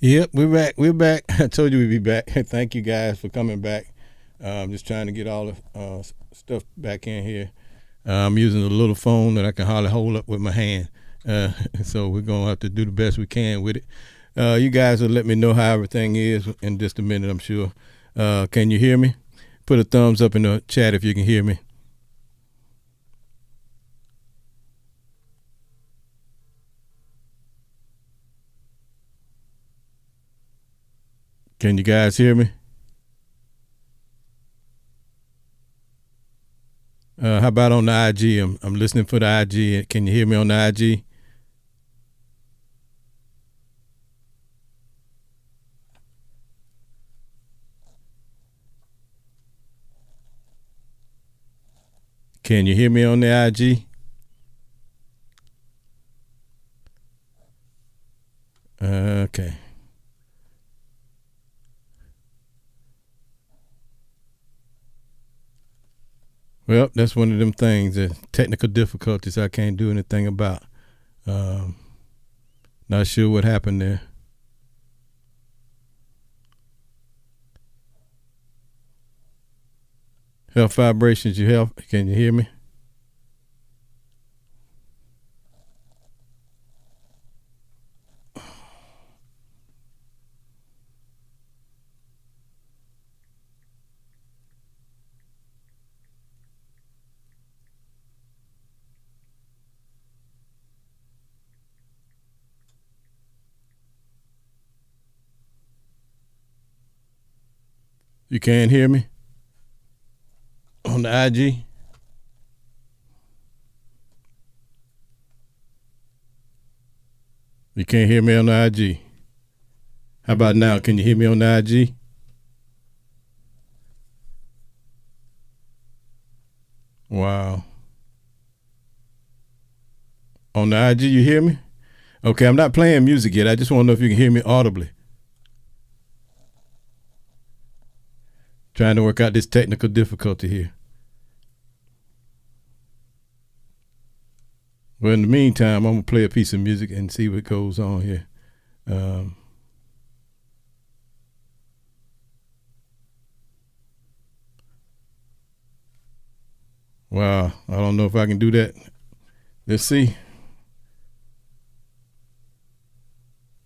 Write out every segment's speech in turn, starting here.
Yep, we're back. We're back. I told you we'd be back. Thank you guys for coming back. I'm just trying to get all the stuff back in here. I'm using a little phone that I can hardly hold up with my hand. Uh, so we're going to have to do the best we can with it. You guys will let me know how everything is in just a minute, I'm sure. Can you hear me? Put a thumbs up in the chat if you can hear me. Can you guys hear me? How about on the IG? I'm listening for the IG. Can you hear me on the IG? Can you hear me on the IG? Okay. Well, that's one of them things, technical difficulties I can't do anything about. Um, Not sure what happened there. Health vibrations, can you hear me? You can't hear me on the IG? You can't hear me on the IG. How about now? Can you hear me on the IG? Wow. On the IG, you hear me? Okay, I'm not playing music yet. I just want to know if you can hear me audibly. Trying to work out this technical difficulty here. Well, in the meantime, I'm going to play a piece of music and see what goes on here. Wow, I don't know if I can do that. Let's see.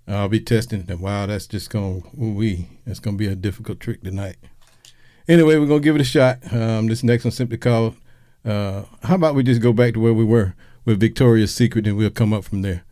I'll be testing. Wow, that's just going to, that's going to be a difficult trick tonight. Anyway, we're going to give it a shot. This next one simply called, how about we just go back to where we were with Victoria's Secret and we'll come up from there.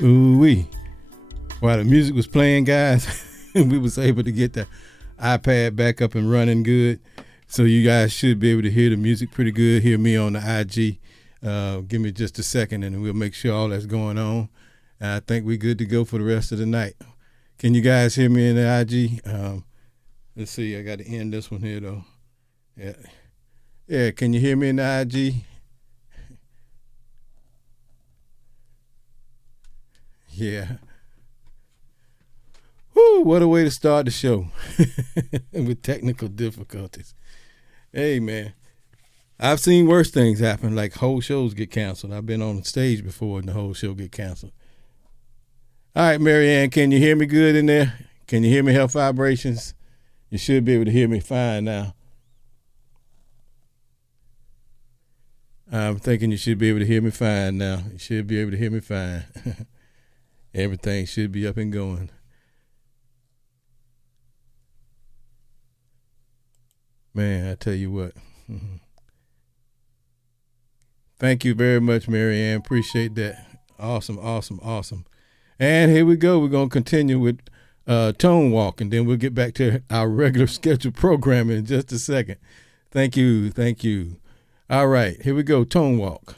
Ooh wee. While the music was playing, guys, we was able to get the iPad back up and running good. So you guys should be able to hear the music pretty good. Hear me on the IG. Give me just a second and we'll make sure all that's going on. I think we're good to go for the rest of the night. Can you guys hear me in the IG? Let's see. I got to end this one here, though. Yeah. Can you hear me in the IG? Yeah. Woo, what a way to start the show with technical difficulties. Hey, man. I've seen worse things happen, like whole shows get canceled. I've been on the stage before and the whole show get canceled. All right, Marianne, can you hear me good in there? Can you hear me, Health Vibrations? You should be able to hear me fine now. I'm thinking you should be able to hear me fine now. You should be able to hear me fine. Everything should be up and going. Man, I tell you what. Thank you very much, Marianne. Appreciate that. Awesome. And here we go. We're going to continue with Tone Walk, and then we'll get back to our regular scheduled programming in just a second. Thank you. All right, here we go. Tone Walk.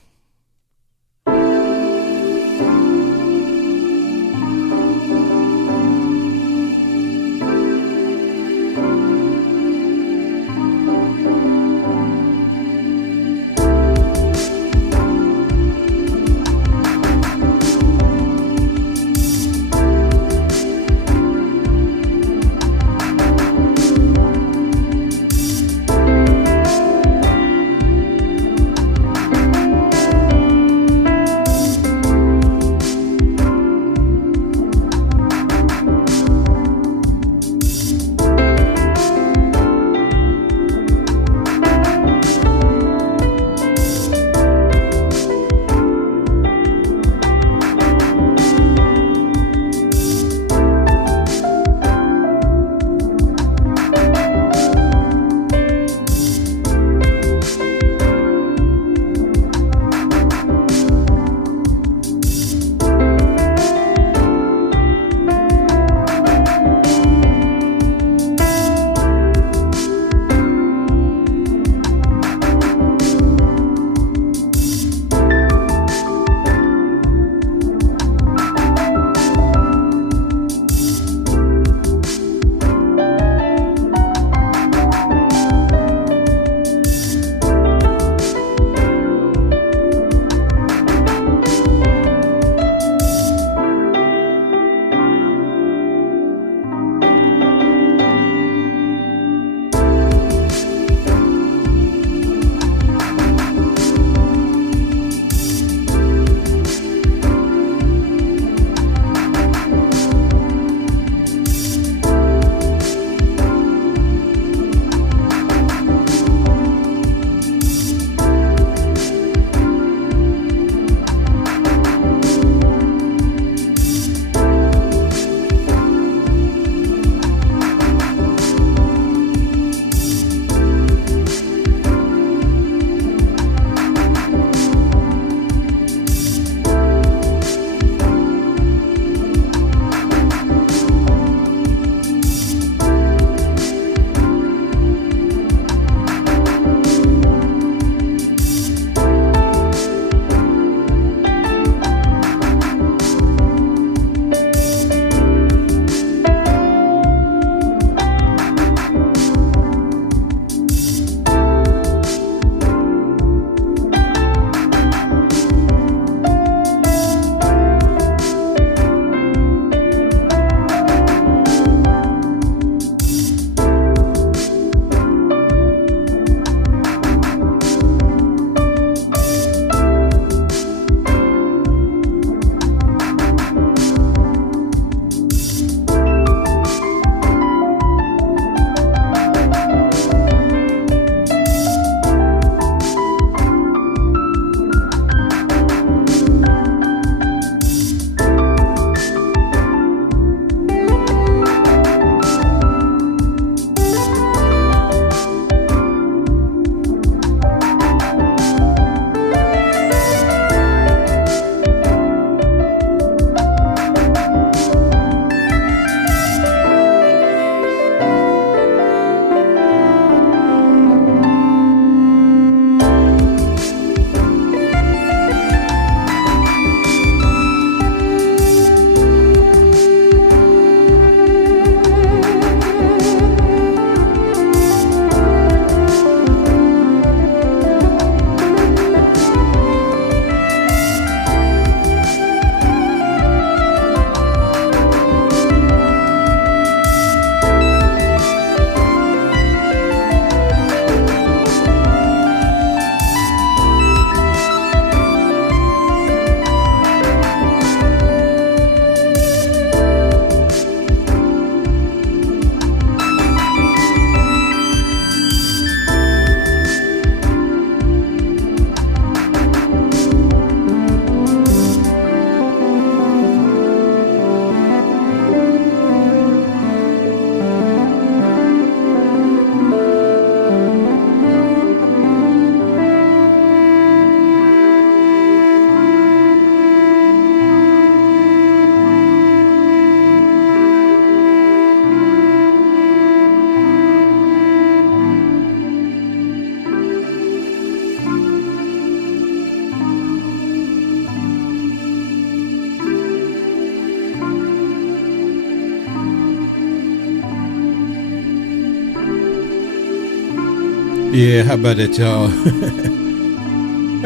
Yeah, how about that, y'all?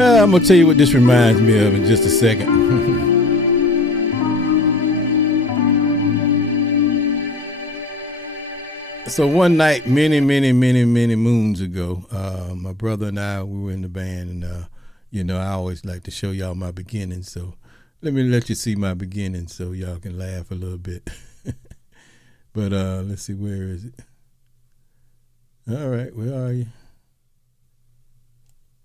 I'm gonna tell you what this reminds me of in just a second. So one night, many moons ago, my brother and I, we were in the band, and I always like to show y'all my beginnings. So let me let you see my beginnings, so y'all can laugh a little bit. But let's see, where is it? All right, where are you?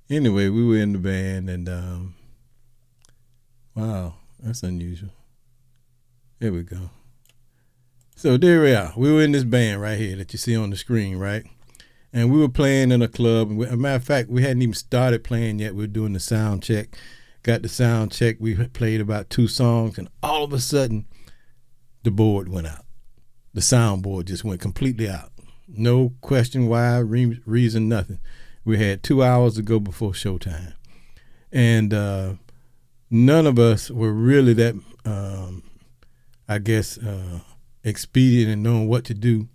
Anyway, we were in the band, and wow, that's unusual. There we go. So there we are. We were in this band right here that you see on the screen, right? And we were playing in a club. As a matter of fact, we hadn't even started playing yet. We were doing the sound check. Got the sound check. We played about 2 songs, and all of a sudden, the board went out. The soundboard just went completely out. No question why, reason, nothing. We had 2 hours to go before showtime. And none of us were really that, expedient in knowing what to do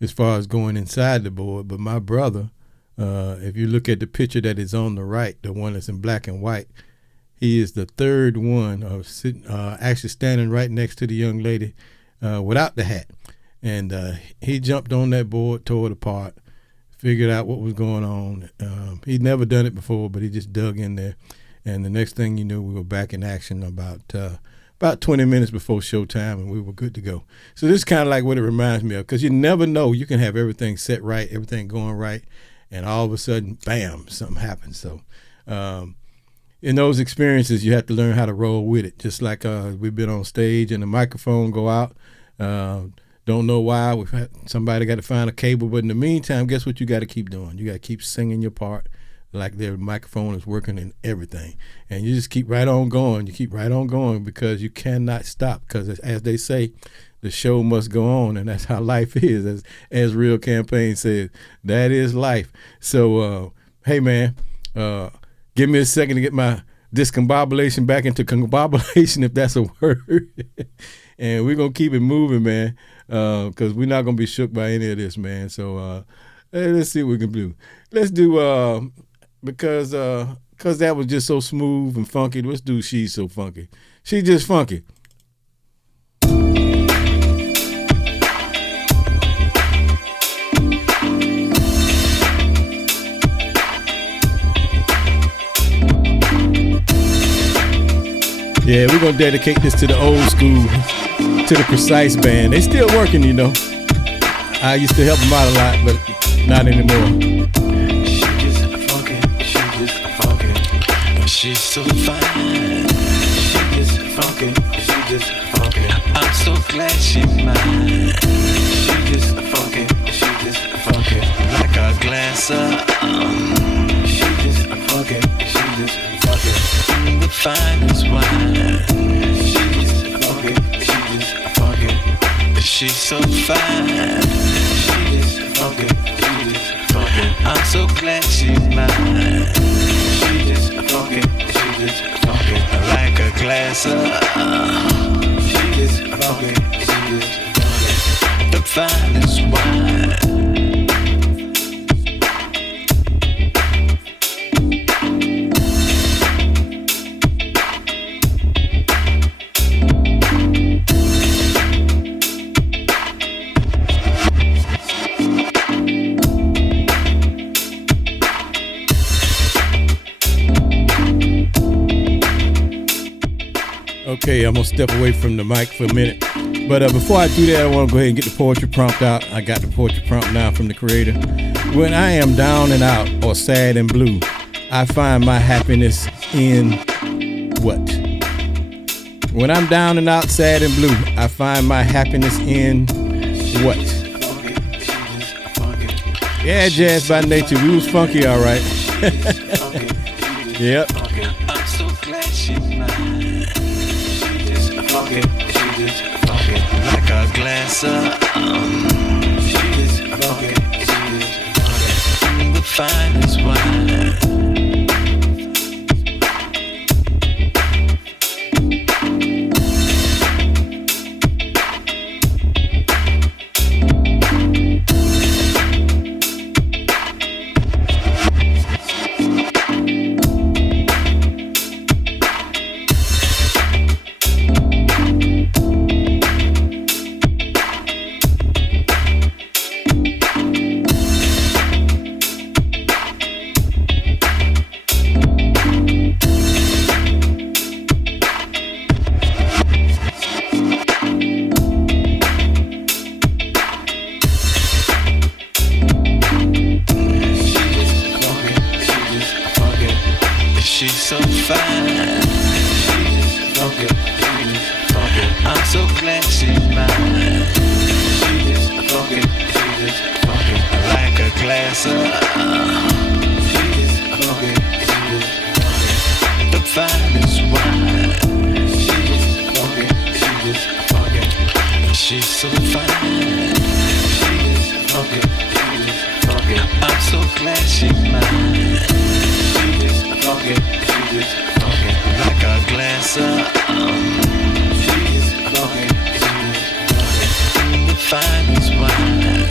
as far as going inside the board. But my brother, if you look at the picture that is on the right, the one that's in black and white, he is the third one, actually standing right next to the young lady without the hat. And he jumped on that board, tore it apart, figured out what was going on. He'd never done it before, but he just dug in there. And the next thing you knew, we were back in action about 20 minutes before showtime, and we were good to go. So this is kind of like what it reminds me of, because you never know. You can have everything set right, everything going right, and all of a sudden, bam, something happens. So in those experiences, you have to learn how to roll with it. Just like we've been on stage and the microphone go out. Don't know why. Somebody got to find a cable, but in the meantime, guess what you got to keep doing? You got to keep singing your part like their microphone is working and everything. And you just keep right on going. You keep right on going because you cannot stop, because as they say, the show must go on, and that's how life is. As Real Campaign says, that is life. So, hey, man, give me a second to get my discombobulation back into combobulation, if that's a word. And we're going to keep it moving, man, because we're not going to be shook by any of this, man. So let's see what we can do. Let's do, because that was just so smooth and funky, let's do She's So Funky. She's just funky. Yeah, we're going to dedicate this to the old school, to the Precise Band. They still working, you know. I used to help them out a lot, but not anymore. She just funky, she's so fine. She just funky, I'm so glad she's mine. She just funky, like a glass of she just funky, the finest wine. She just funky, she's so fine. She just funky, I'm so glad she's mine. She just funky, like a glass of she just funky, the finest wine. Okay, I'm going to step away from the mic for a minute. But before I do that, I want to go ahead and get the poetry prompt out. I got the poetry prompt now from the creator. When I am down and out or sad and blue, I find my happiness in what? When I'm down and out, sad and blue, I find my happiness in what? Yeah, jazz by nature. We was funky, all right. Yep. I'm so glad she's mine. She just funky, like a glass of she just funky, the finest wine. glass of. She is funky, she is funky. The finest wine. She is funky, she is funky. She's so fine. She is funky, she is funky. I'm so glad she's mine. She is funky, she is funky. Like a glass of. She is funky, she is funky. The finest wine.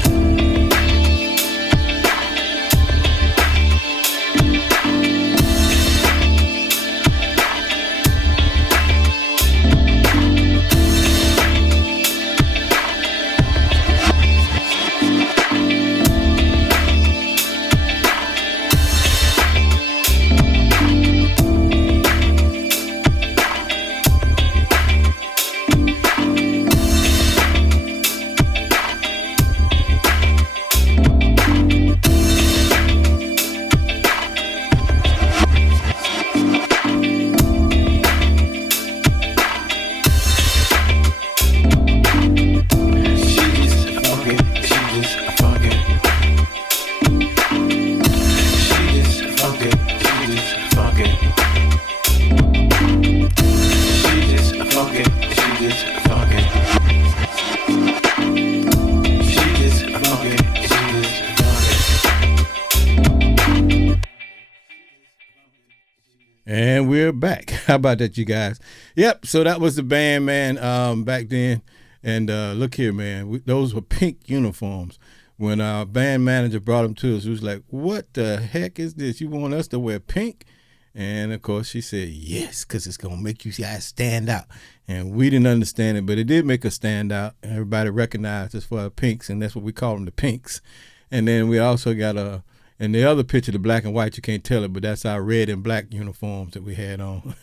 And we're back. How about that, you guys? Yep. So that was the band, man, back then. And look here, man. Those were pink uniforms. When our band manager brought them to us, we was like, what the heck is this? You want us to wear pink? And, of course, she said, yes, because it's going to make you guys stand out. And we didn't understand it, but it did make us stand out. Everybody recognized us for our pinks, and that's what we call them, the pinks. And then we also got in the other picture, the black and white, you can't tell it, but that's our red and black uniforms that we had on.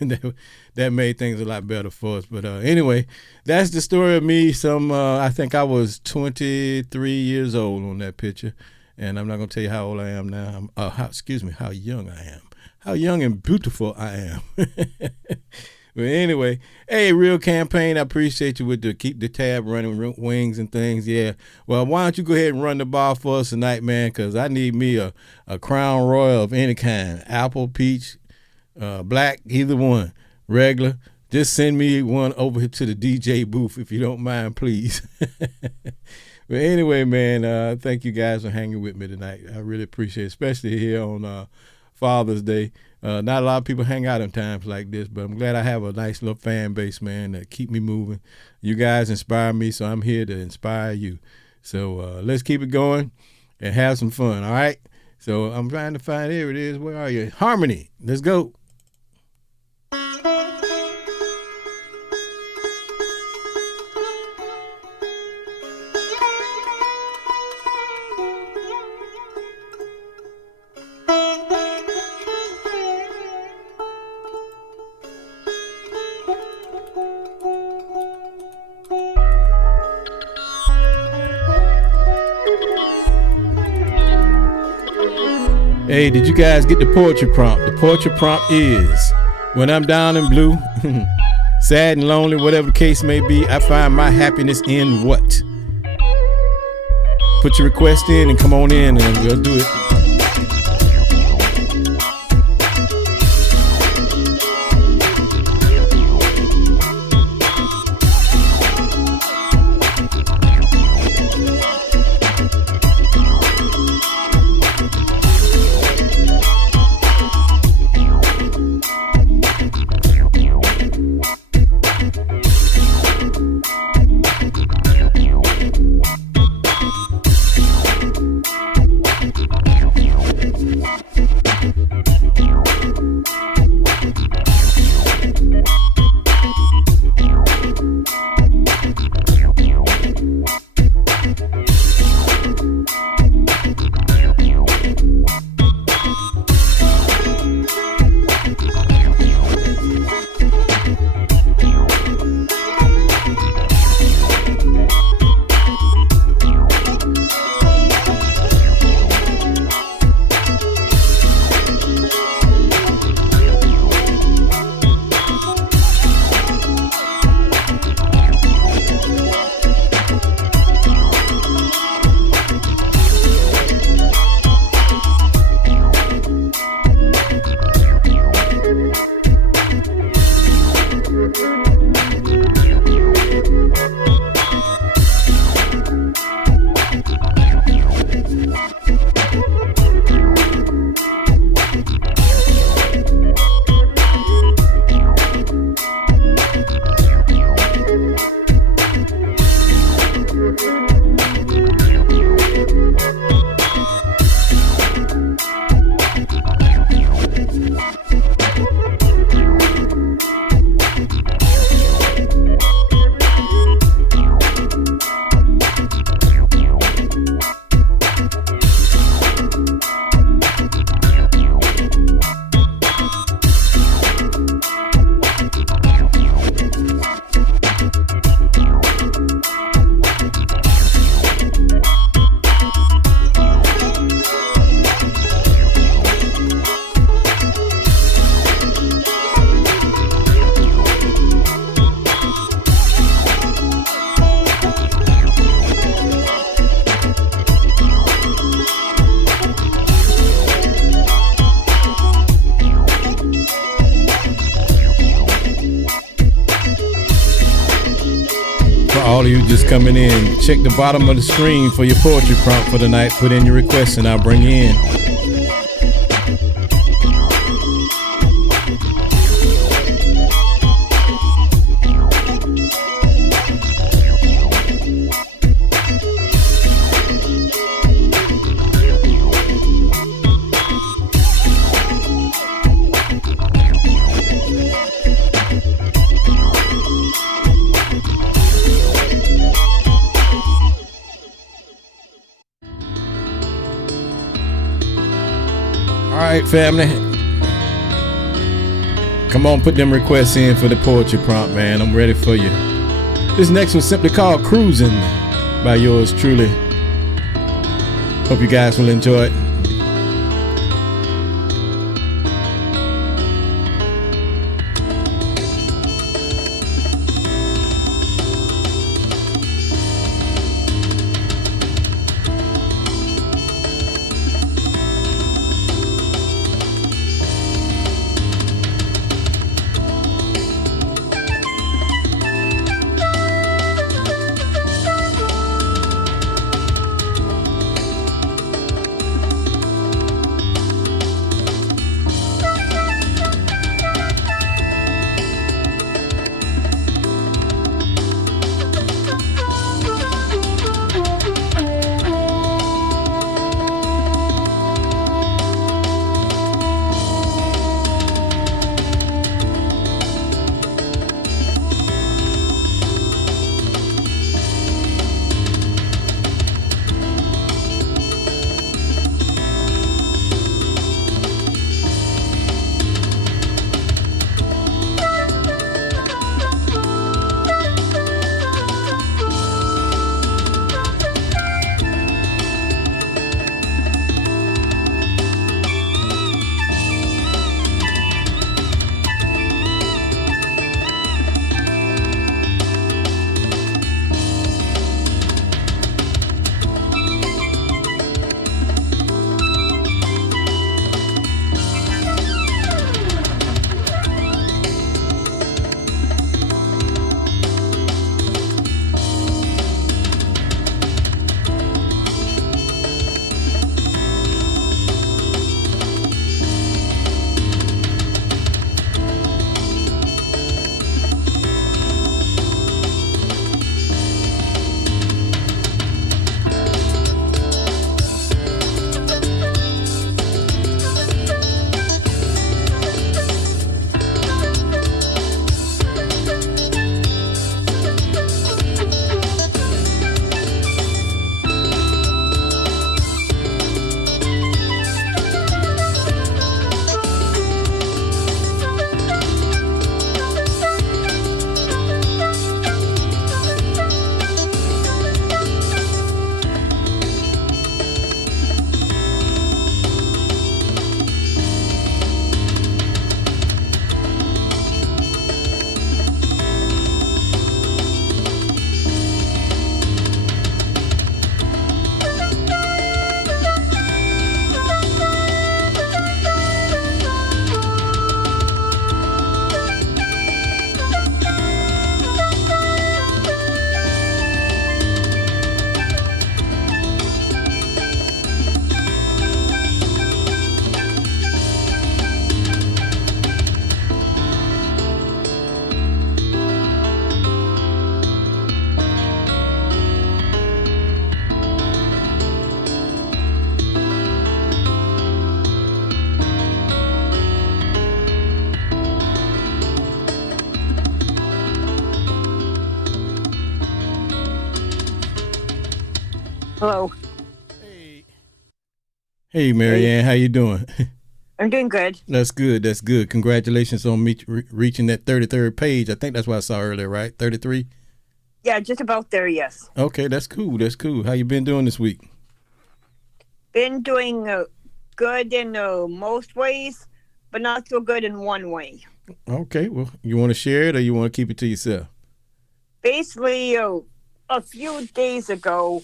That made things a lot better for us. But anyway, that's the story of me. I think I was 23 years old on that picture. And I'm not going to tell you how old I am now. How young I am. How young and beautiful I am. But anyway, hey, Real Campaign, I appreciate you with the keep the tab running wings and things. Yeah. Well, why don't you go ahead and run the bar for us tonight, man, because I need me a Crown Royal of any kind, apple, peach, black, either one, regular. Just send me one over to the DJ booth if you don't mind, please. But anyway, man, thank you guys for hanging with me tonight. I really appreciate it, especially here on Father's Day. Not a lot of people hang out in times like this, but I'm glad I have a nice little fan base, man, that keep me moving. You guys inspire me, so I'm here to inspire you. So let's keep it going and have some fun, all right? So I'm trying to find, here it is. Where are you? Harmony. Let's go. Hey, did you guys get the poetry prompt? The poetry prompt is, when I'm down and blue, sad and lonely, whatever the case may be, I find my happiness in what? Put your request in and come on in and we'll do it. who's just coming in, check the bottom of the screen for your poetry prompt for the night. Put in your request and I'll bring you in. All right, family. Come on, put them requests in for the poetry prompt, man. I'm ready for you. This next one's simply called Cruising by yours truly. Hope you guys will enjoy it. Hello. Hey. Hey, Marianne, how you doing? I'm doing good. That's good. That's good. Congratulations on reaching that 33rd page. I think that's what I saw earlier, right? 33? Yeah, just about there, yes. Okay, that's cool. That's cool. How you been doing this week? Been doing good in most ways, but not so good in one way. Okay, well, you want to share it or you want to keep it to yourself? Basically, a few days ago,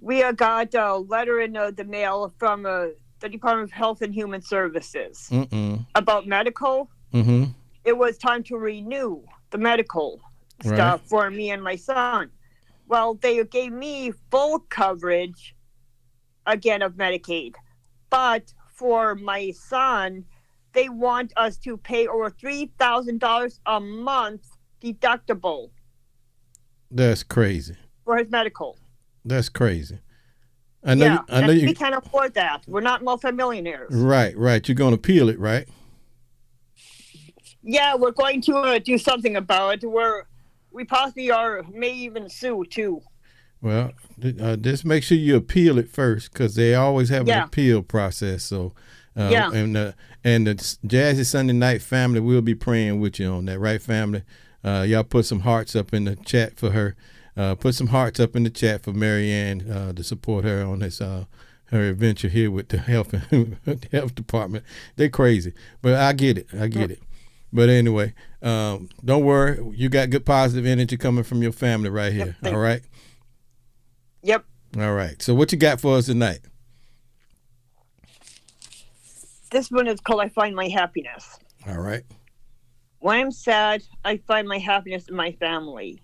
we got a letter in the mail from the Department of Health and Human Services about medical. Mm-hmm. It was time to renew the medical. Right. stuff for me and my son. Well, they gave me full coverage again of Medicaid, but for my son, they want us to pay over $3,000 a month deductible That's crazy. for his medical. That's crazy. I know. Yeah, I know and you. we can't afford that. We're not multimillionaires. Right. Right. You're gonna appeal it, right? Yeah, we're going to do something about it. We possibly may even sue too. Well, just make sure you appeal it first, because they always have an Yeah. appeal process. So, Yeah. and the Jazzy Sunday Night family will be praying with you on that, right, family? Y'all put some hearts up in the chat for her. Put some hearts up in the chat for Marianne to support her on this her adventure here with the health department. They're crazy, but I get it. I get it. But anyway, don't worry. You got good positive energy coming from your family right here. Yep. All right. Yep. All right. So what you got for us tonight? This one is called I Find My Happiness. All right. When I'm sad, I find my happiness in my family.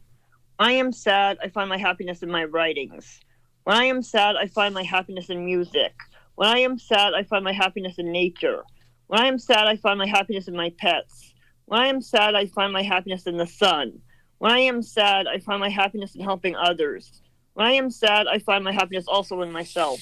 When I am sad, I find my happiness in my writings. When I am sad, I find my happiness in music. When I am sad, I find my happiness in nature. When I am sad, I find my happiness in my pets. When I am sad, I find my happiness in the sun. When I am sad, I find my happiness in helping others. When I am sad, I find my happiness also in myself.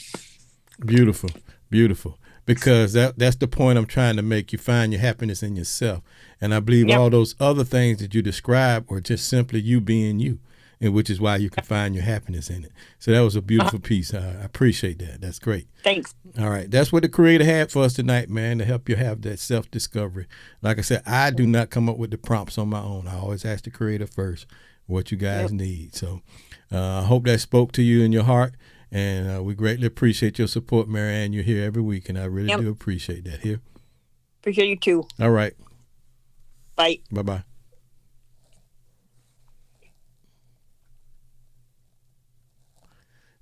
Beautiful. Beautiful. Because that's the point I'm trying to make. You find your happiness in yourself. And I believe all those other things that you described were just simply you being you, and which is why you can find your happiness in it. So that was a beautiful piece. I appreciate that. That's great. Thanks. All right. That's what the Creator had for us tonight, man, to help you have that self-discovery. Like I said, I do not come up with the prompts on my own. I always ask the Creator first what you guys need. So I hope that spoke to you in your heart. And we greatly appreciate your support, Marianne. You're here every week, and I really do appreciate that. Here. Appreciate you too. All right. Bye. Bye-bye.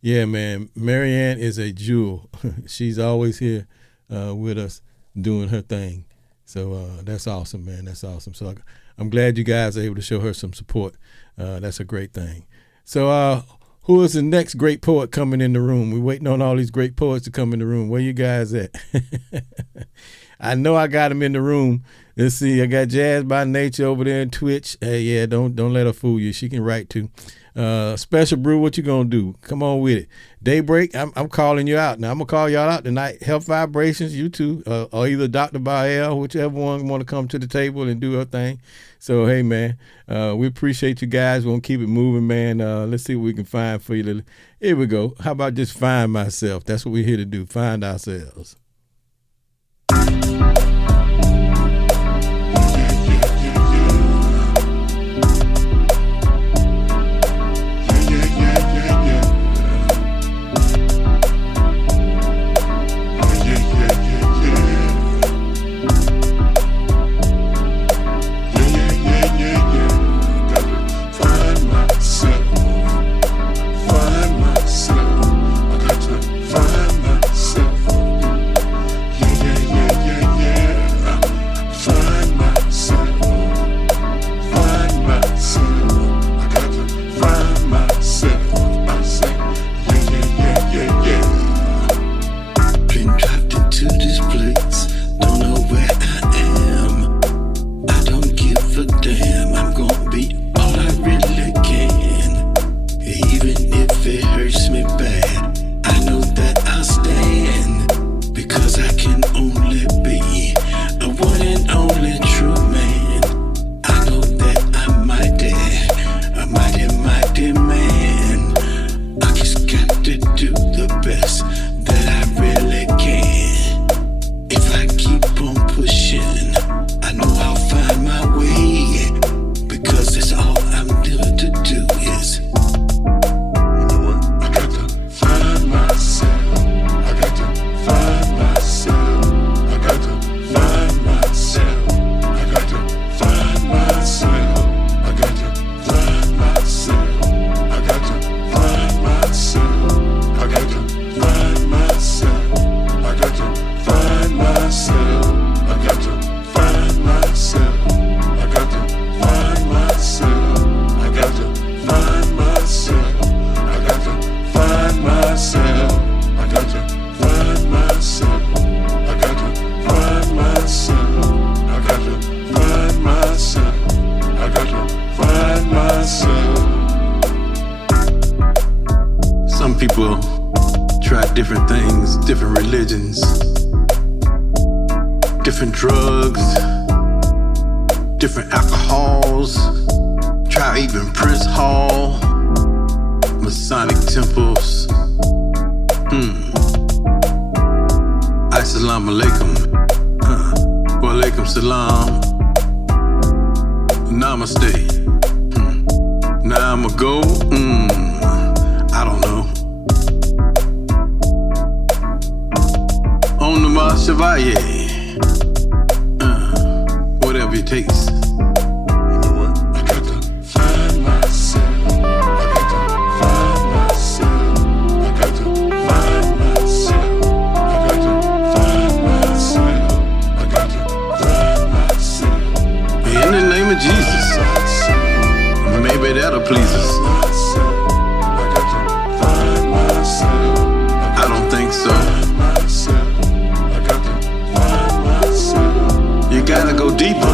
Yeah, man. Marianne is a jewel. She's always here with us doing her thing. So that's awesome, man. That's awesome. So I'm glad you guys are able to show her some support. That's a great thing. So who is the next great poet coming in the room? We're waiting on all these great poets to come in the room. Where you guys at? I know I got them in the room. Let's see. I got Jazz by Nature over there in Twitch. Hey, yeah, don't let her fool you. She can write too. Special Brew, what you gonna do? Come on with it. Daybreak, I'm calling you out. Now I'm gonna call y'all out tonight. Health Vibrations, you two, or either Dr. Bael, whichever one want to come to the table and do her thing. So hey, man, we appreciate you guys. We're gonna keep it moving, man. Let's see what we can find for you. Here we go. How about just find myself? That's what we're here to do. Find ourselves. different drugs, different alcohols. Try even Prince Hall, Masonic temples. Assalamu alaikum. Wa alaikum salam. Namaste. Now I'ma go. I don't know. On the Shavaye. Whatever it takes. You know what? I got to find myself. I got to find myself. I got to find myself. I got to find myself. I got to find myself. In the name of Jesus. Maybe that'll please us. I got to find myself. I don't think so. I got to find myself. You gotta go deeper. I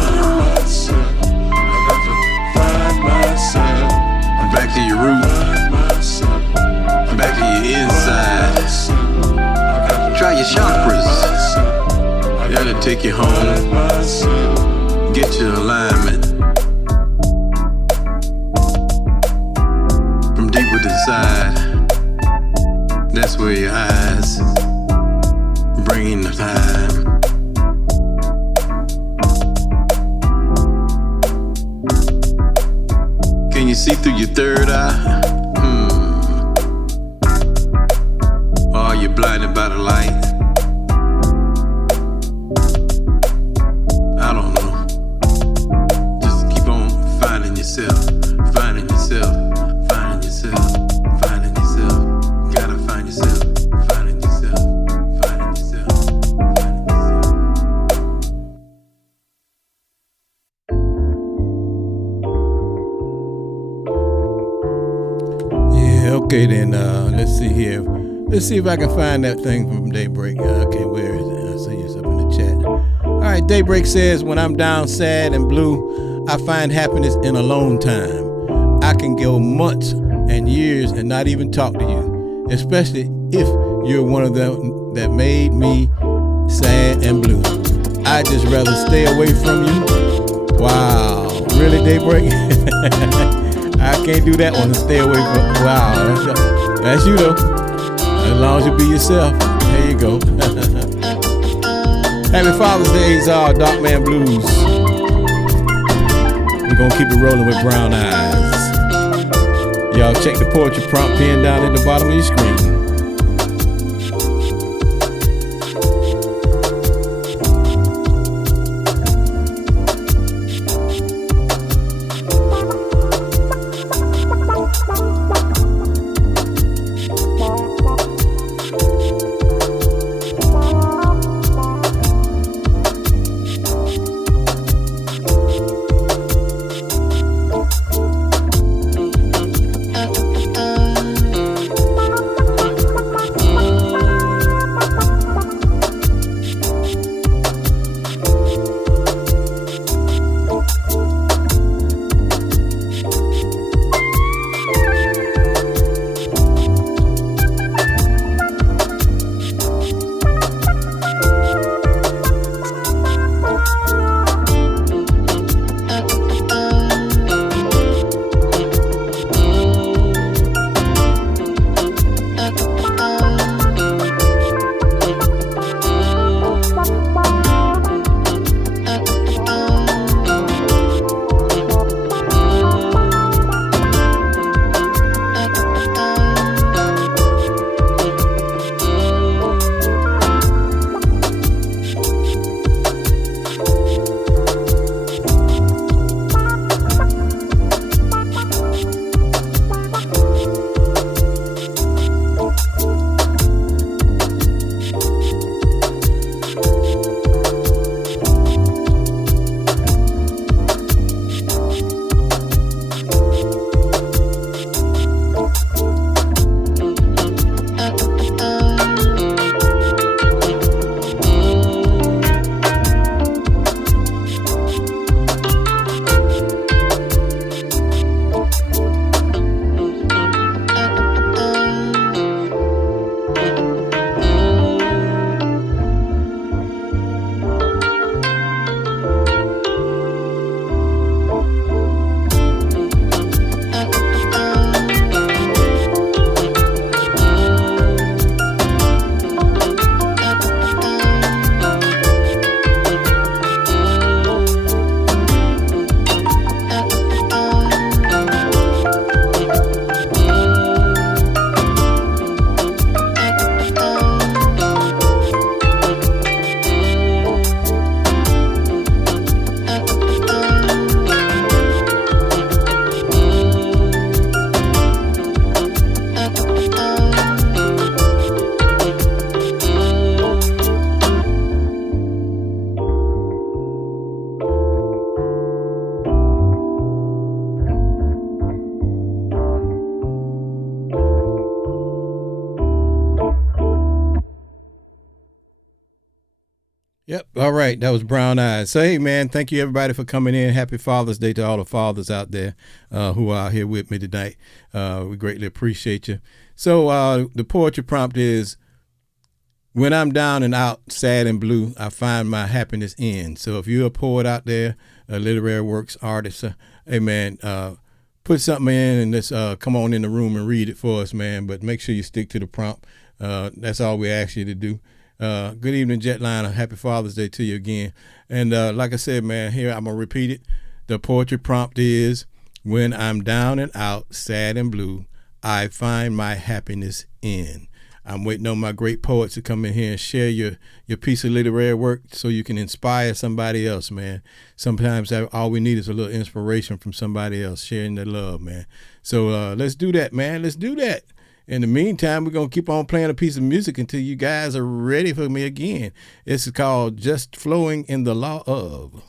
got to find myself. Back to your root. Back to your inside. Try your chakras. That'll take you home. Get your alignment. From deep within inside. That's where your eyes bring the time. Can you see through your third eye? Or are you blinded by the light? I don't know. Just keep on finding yourself, finding yourself, finding yourself, finding yourself. Gotta find yourself, finding yourself, finding yourself, finding yourself. Yeah, okay then. Let's see here. Let's see if I can find that thing from Daybreak. Okay, where is it? I see it's up in the chat. All right, Daybreak says, when I'm down, sad, and blue, I find happiness in alone time. I can go months and years and not even talk to you, especially if you're one of them that made me sad and blue. I'd just rather stay away from you. Wow. Really, Daybreak? I can't do that one to stay away from. Wow. That's you, though. As long as you be yourself. There you go. Happy Father's Day, Dark Man Blues. We're going to keep it rolling with Brown Eyes. Y'all check the poetry prompt pinned down at the bottom of your screen. Yep. All right. That was Brown Eyes. So, hey, man, thank you, everybody, for coming in. Happy Father's Day to all the fathers out there who are here with me tonight. We greatly appreciate you. So, the poetry prompt is, when I'm down and out, sad and blue, I find my happiness in. So, if you're a poet out there, a literary works artist, hey, man, put something in and let's come on in the room and read it for us, man. But make sure you stick to the prompt. That's all we ask you to do. Good evening, Jetliner. Happy Father's Day to you again. And like I said, man, here I'm going to repeat it. The poetry prompt is, when I'm down and out, sad and blue, I find my happiness in. I'm waiting on my great poets to come in here and share your piece of literary work so you can inspire somebody else, man. Sometimes all we need is a little inspiration from somebody else, sharing their love, man. So let's do that, man. Let's do that. In the meantime, we're going to keep on playing a piece of music until you guys are ready for me again. This is called Just Flowing in the Law of.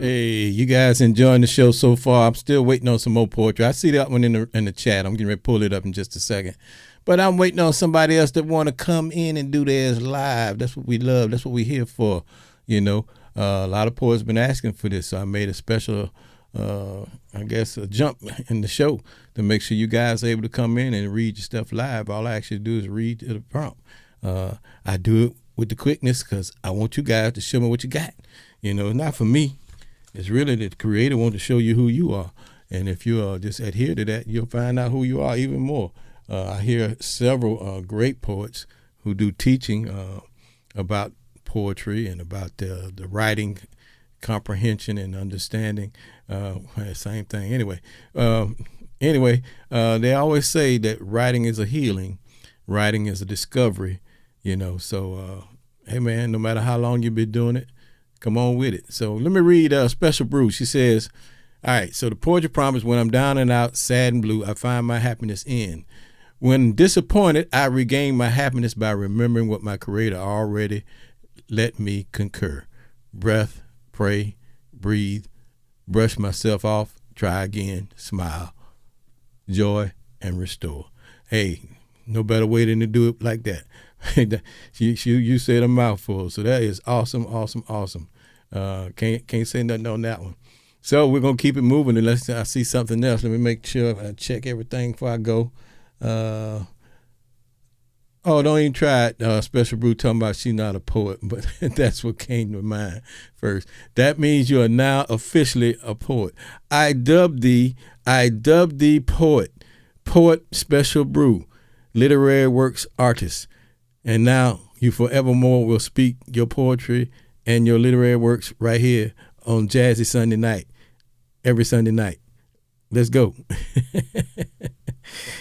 Hey, you guys enjoying the show so far? I'm still waiting on some more poetry. I see that one in the chat. I'm getting ready to pull it up in just a second. But I'm waiting on somebody else that want to come in and do theirs live. That's what we love. That's what we're here for. You know, a lot of poets been asking for this, so I made a special, I guess, a jump in the show to make sure you guys are able to come in and read your stuff live. All I actually do is read the prompt. I do it with the quickness because I want you guys to show me what you got. You know, it's not for me. It's really the creator wants to show you who you are. And if you just adhere to that, you'll find out who you are even more. I hear several great poets who do teaching about poetry and about the writing comprehension and understanding. Same thing. Anyway, they always say that writing is a healing. Writing is a discovery, you know. So, hey, man, no matter how long you've been doing it, come on with it. So let me read Special Brew. She says, all right, so the poetry prompt is: when I'm down and out, sad and blue, I find my happiness in. When disappointed, I regain my happiness by remembering what my creator already let me concur. Breath, pray, breathe, brush myself off, try again, smile, joy, and restore. Hey, no better way than to do it like that. You said a mouthful, so that is awesome. Can't say nothing on that one. So we're gonna keep it moving unless I see something else. Let me make sure I check everything before I go. Don't even try it. Special Brew talking about she's not a poet, but that's what came to mind first. That means you are now officially a poet. I dubbed thee poet Special Brew, literary works artist. And now you forevermore will speak your poetry and your literary works right here on Jazzy Sunday night, every Sunday night. Let's go.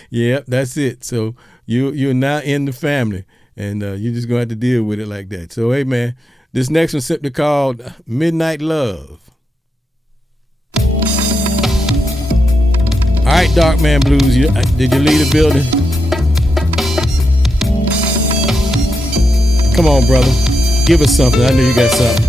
Yep, that's it. So you're now in the family, and you're just going to have to deal with it like that. So, hey, man, this next one's simply called Midnight Love. All right, Dark Man Blues, did you leave the building? Come on, brother. Give us something. I know you got something.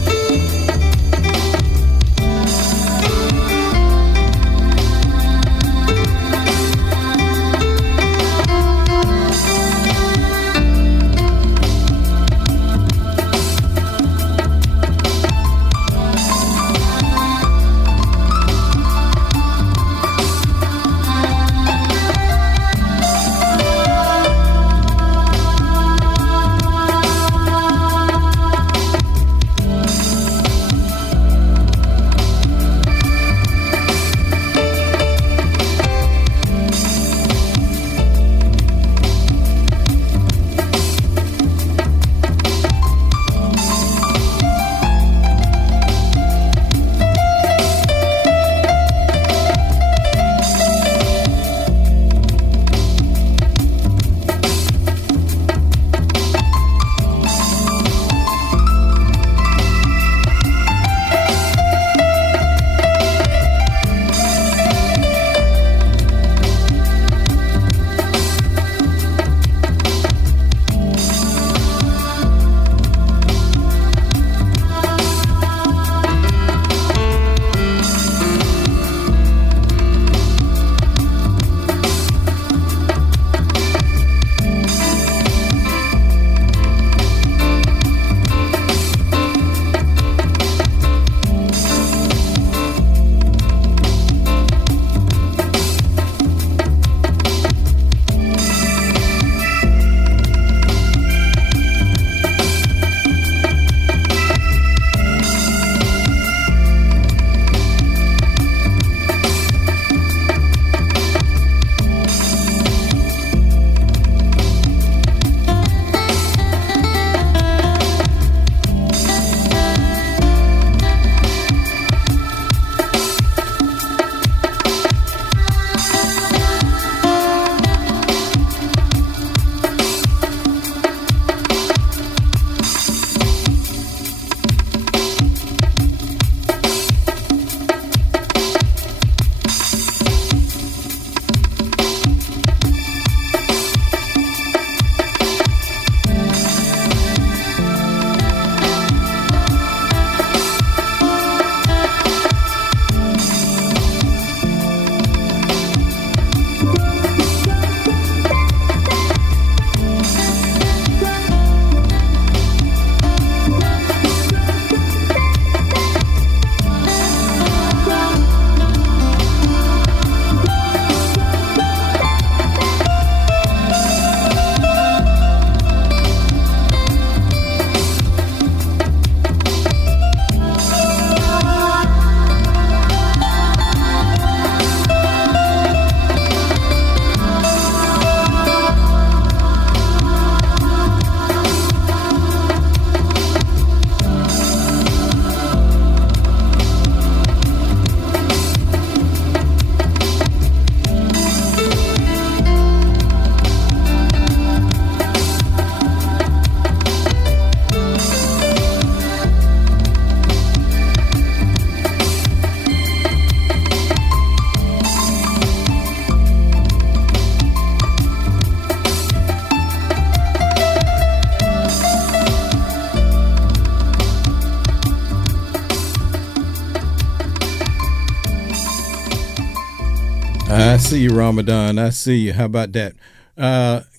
I see you, Ramadan. I see you. How about that?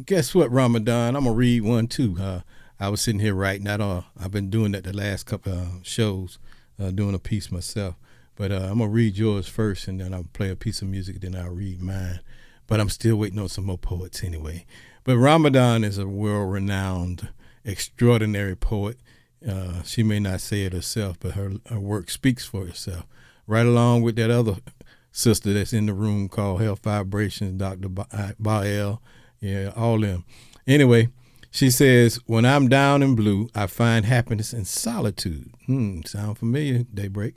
Guess what, Ramadan? I'm gonna read one too. I was sitting here writing that. I've been doing that the last couple of shows, doing a piece myself. But I'm gonna read yours first, and then I'll play a piece of music. Then I'll read mine. But I'm still waiting on some more poets anyway. But Ramadan is a world-renowned, extraordinary poet. She may not say it herself, but her work speaks for itself. Right along with that other sister that's in the room called Health Vibrations, Dr. Bael. Yeah, all them. Anyway, she says, when I'm down and blue, I find happiness in solitude. Sound familiar, Daybreak?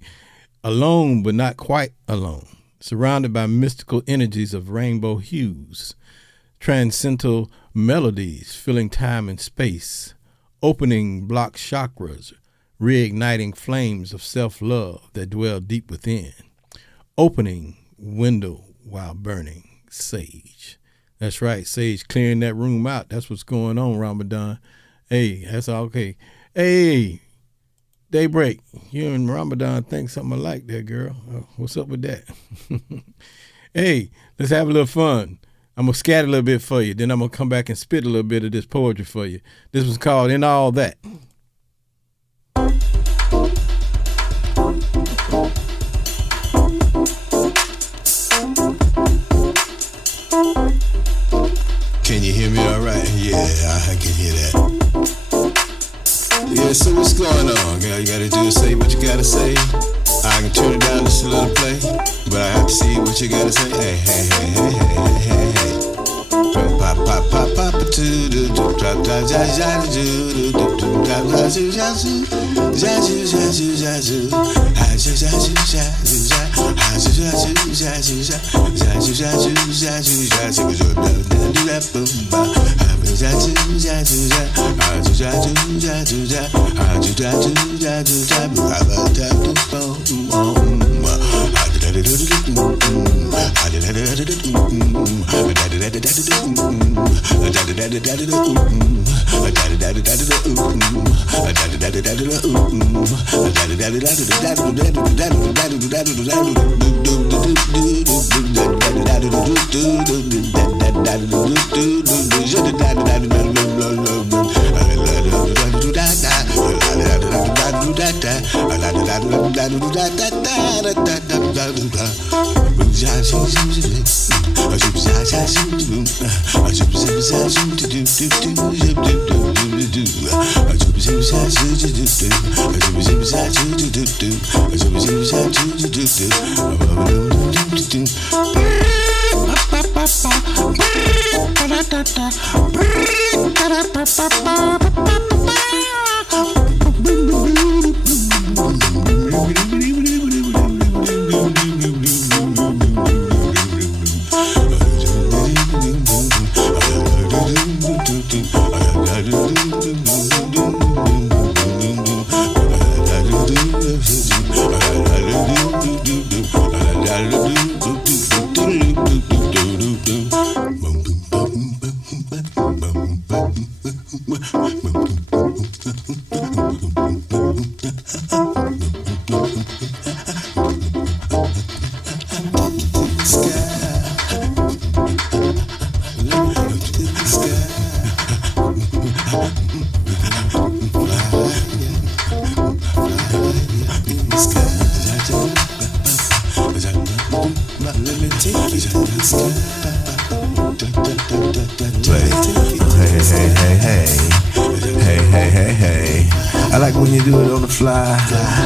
Alone, but not quite alone. Surrounded by mystical energies of rainbow hues. Transcendental melodies filling time and space. Opening blocked chakras, reigniting flames of self-love that dwell deep within. Opening window while burning sage. That's right, sage clearing that room out. That's what's going on, Ramadan. Hey, that's all okay. Hey, Daybreak, you and Ramadan think something alike there, girl. What's up with that? Hey, let's have a little fun. I'm going to scatter a little bit for you. Then I'm going to come back and spit a little bit of this poetry for you. This was called In All That. Can you hear me all right? Yeah, I can hear that. Yeah, so what's going on? All you gotta do is say what you gotta say. I can turn it down just a little play, but I have to see what you gotta say. Hey, hey, hey, hey, hey, hey, hey. Pop, pop, pop, pop, drop, drop, drop,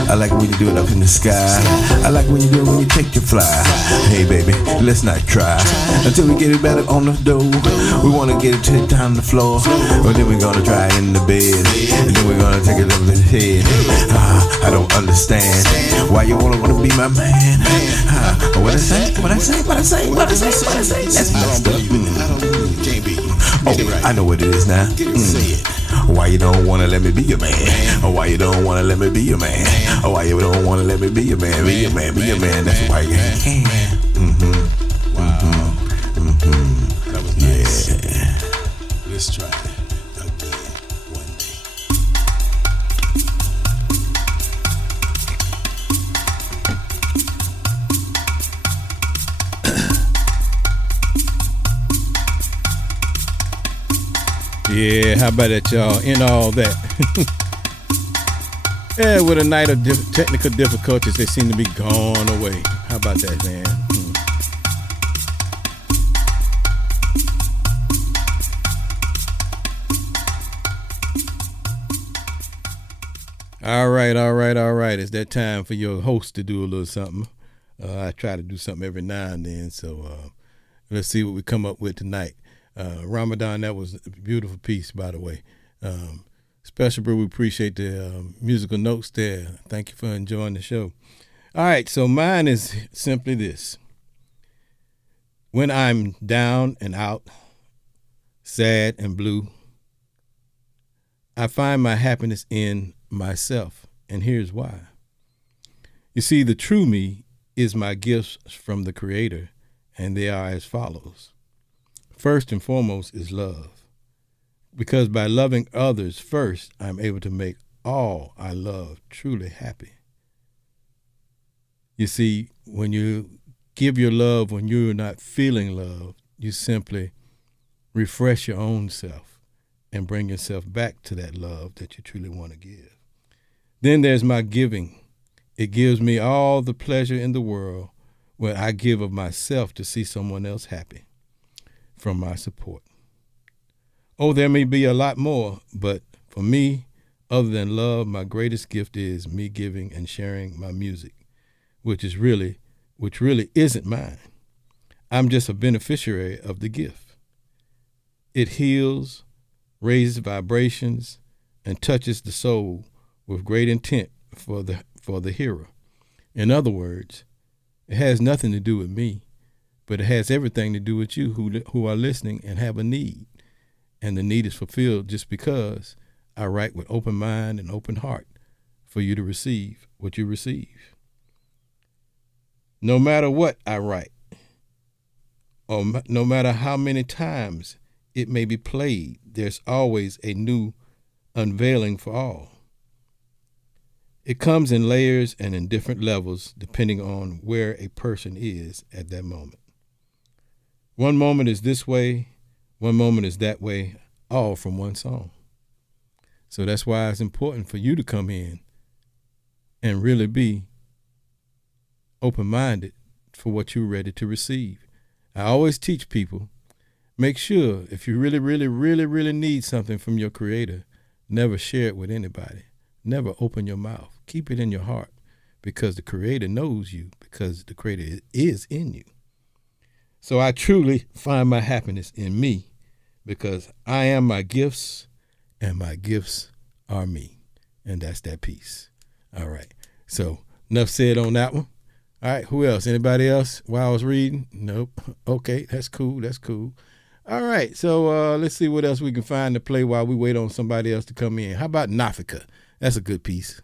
I like it when you do it up in the sky. I like when you do it when you take your fly. Hey baby, let's not try until we get it better on the dough. We wanna get it to down the floor, but then we're gonna try in the bed, and then we're gonna take it over the head. I don't understand why you wanna be my man. What I say? That's messed up. Oh, I know what it is now. Why you don't wanna let me be your man? Or why you don't wanna let me be your man? Or why you don't wanna let me be your man? Be your man, be your man. That's why you can't. That was nice. Yeah. Let's try it again one day. Yeah, how about that, y'all? In all that. Yeah, with a night of technical difficulties, they seem to be gone away. How about that, man? All right. It's that time for your host to do a little something. I try to do something every now and then, so let's see what we come up with tonight. Ramadan, that was a beautiful piece, by the way. Special Brew, we appreciate the musical notes there. Thank you for enjoying the show. All right, so mine is simply this. When I'm down and out, sad and blue, I find my happiness in myself, and here's why. You see, the true me is my gifts from the Creator, and they are as follows. First and foremost is love. Because by loving others first, I'm able to make all I love truly happy. You see, when you give your love when you're not feeling love, you simply refresh your own self and bring yourself back to that love that you truly want to give. Then there's my giving. It gives me all the pleasure in the world when I give of myself to see someone else happy from my support. Oh, there may be a lot more, but for me, other than love, my greatest gift is me giving and sharing my music, which really isn't mine. I'm just a beneficiary of the gift. It heals, raises vibrations, and touches the soul with great intent for the hearer. In other words, it has nothing to do with me, but it has everything to do with you who are listening and have a need. And the need is fulfilled just because I write with open mind and open heart for you to receive what you receive. No matter what I write, or no matter how many times it may be played, there's always a new unveiling for all. It comes in layers and in different levels depending on where a person is at that moment. One moment is this way, one moment is that way, all from one song. So that's why it's important for you to come in and really be open-minded for what you're ready to receive. I always teach people, make sure if you really need something from your Creator, never share it with anybody. Never open your mouth. Keep it in your heart because the Creator knows you, because the Creator is in you. So I truly find my happiness in me because I am my gifts and my gifts are me. And that's that piece. All right. So enough said on that one. All right. Who else? Anybody else while I was reading? Nope. Okay. That's cool. All right. So let's see what else we can find to play while we wait on somebody else to come in. How about Nafika? That's a good piece.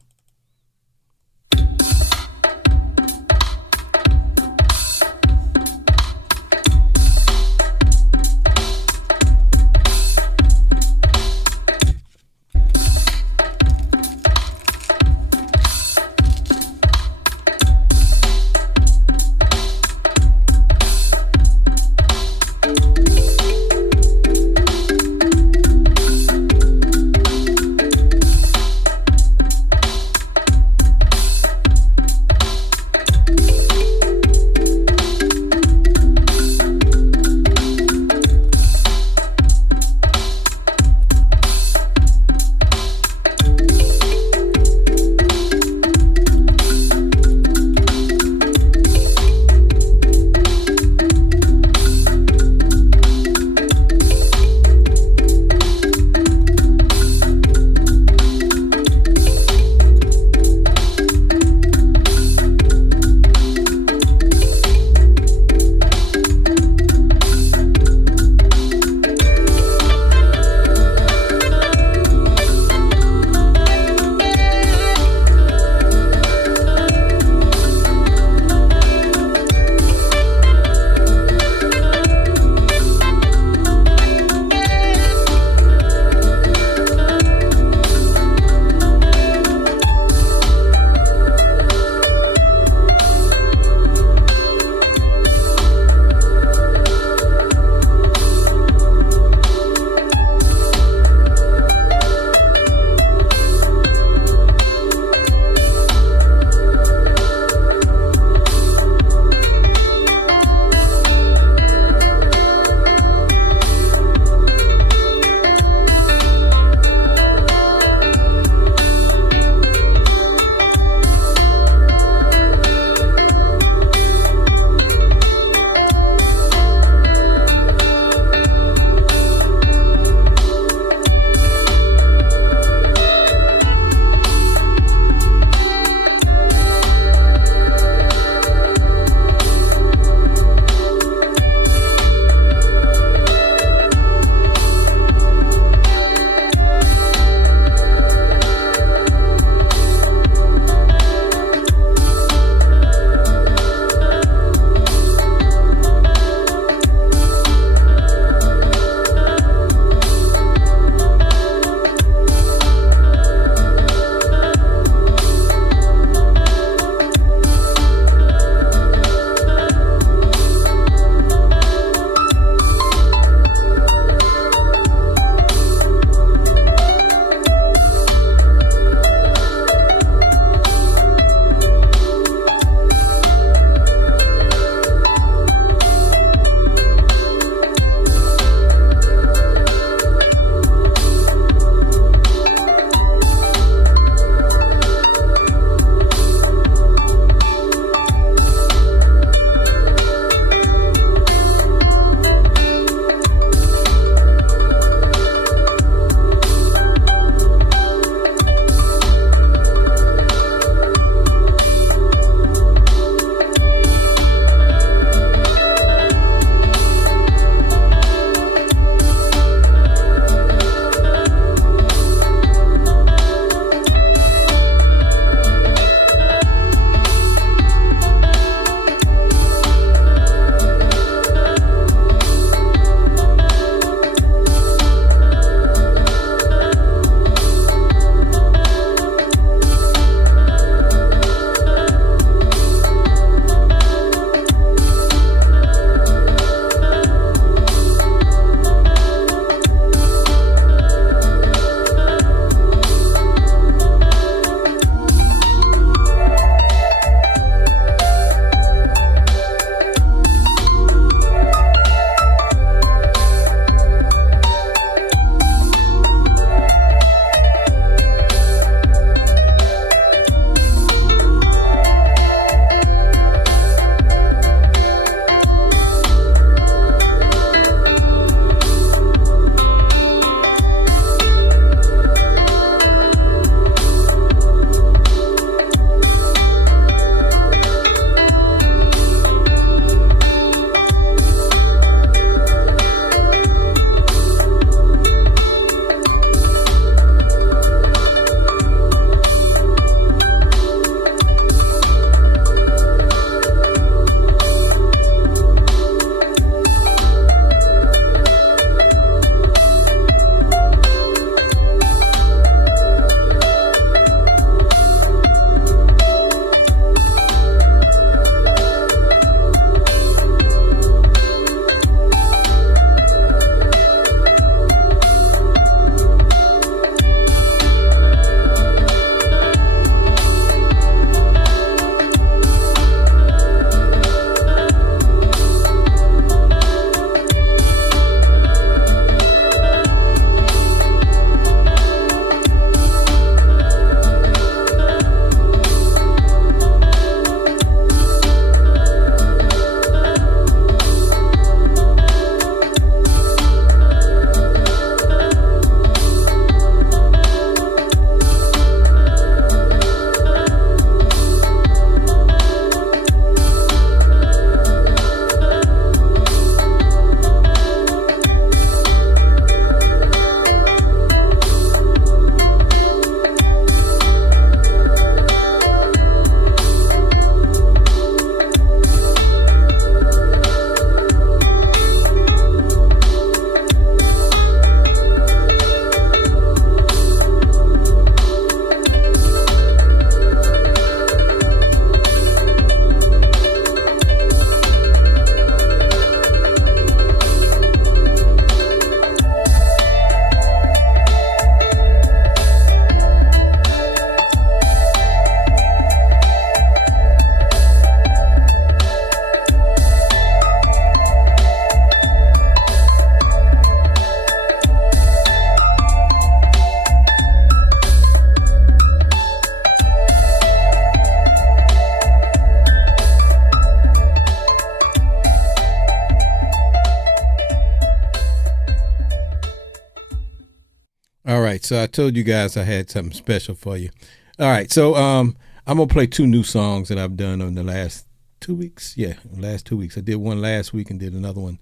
so I told you guys I had something special for you. All right, so I'm gonna play 2 new songs that I've done in the last 2 weeks. Yeah, last 2 weeks. I did one last week and did another one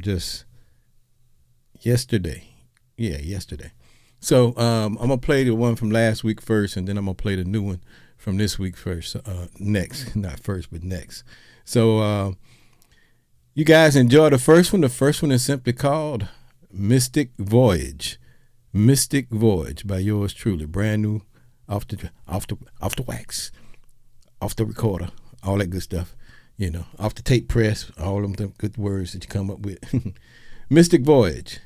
just yesterday. Yeah, yesterday. So I'm gonna play the one from last week first, and then I'm gonna play the new one from this week first. Next, not first, but next. So you guys enjoy the first one. The first one is simply called Mystic Voyage. Mystic Voyage by yours truly, brand new, off the wax, off the recorder, all that good stuff, off the tape press, all them good words that you come up with. Mystic Voyage.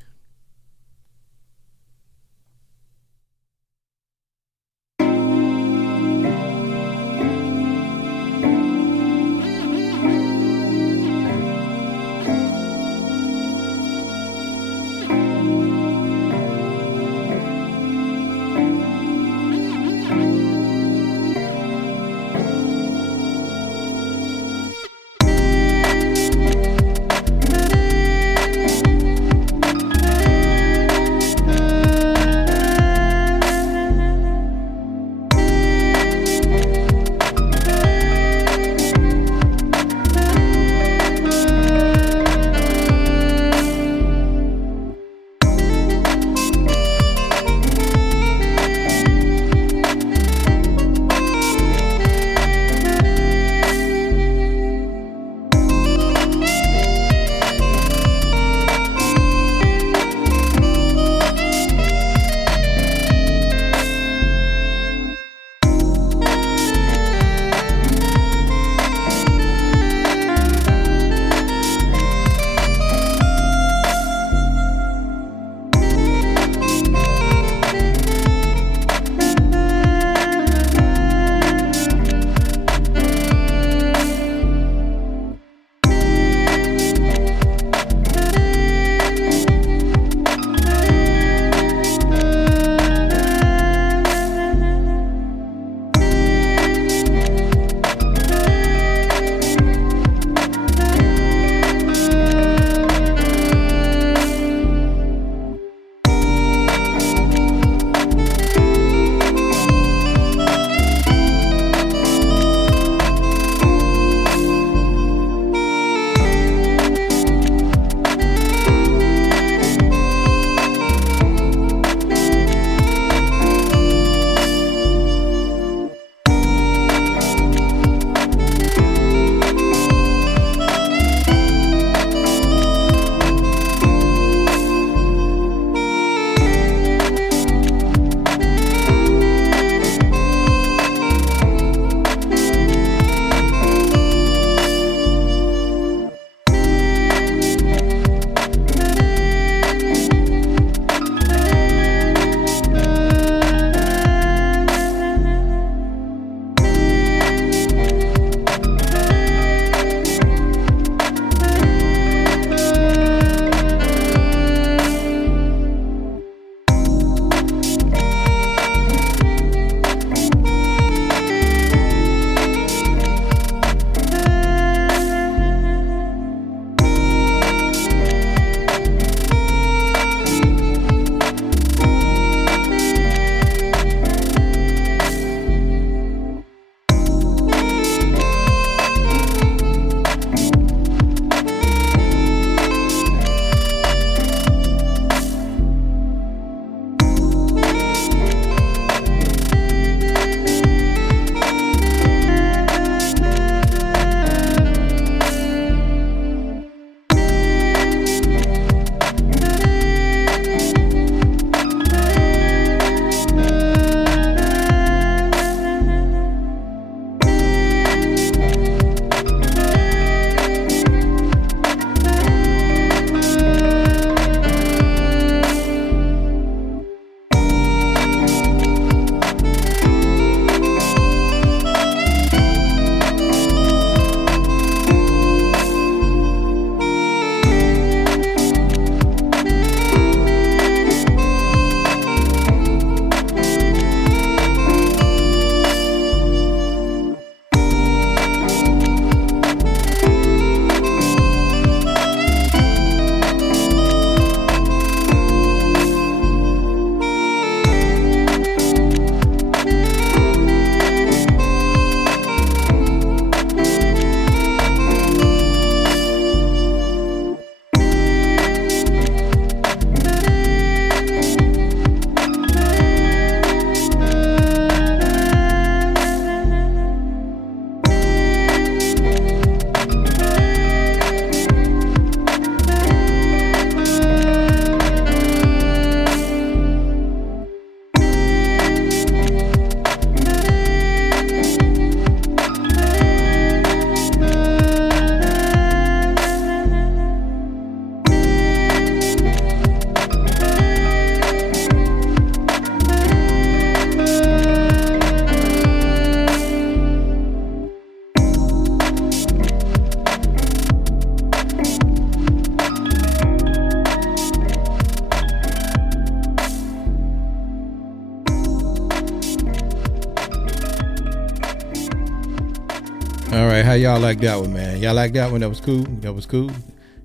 All right, how y'all like that one, man? Y'all like that one? That was cool. That was cool.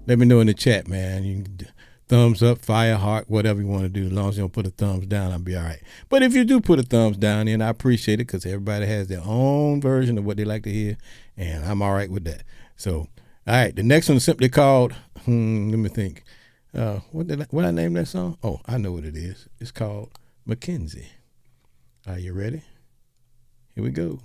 Let me know in the chat, man. You can thumbs up, fire, heart, whatever you want to do. As long as you don't put a thumbs down, I'll be all right. But if you do put a thumbs down, then I appreciate it because everybody has their own version of what they like to hear, and I'm all right with that. So, all right, the next one is simply called. Let me think. What I name that song? Oh, I know what it is. It's called Mackenzie. Are you ready? Here we go.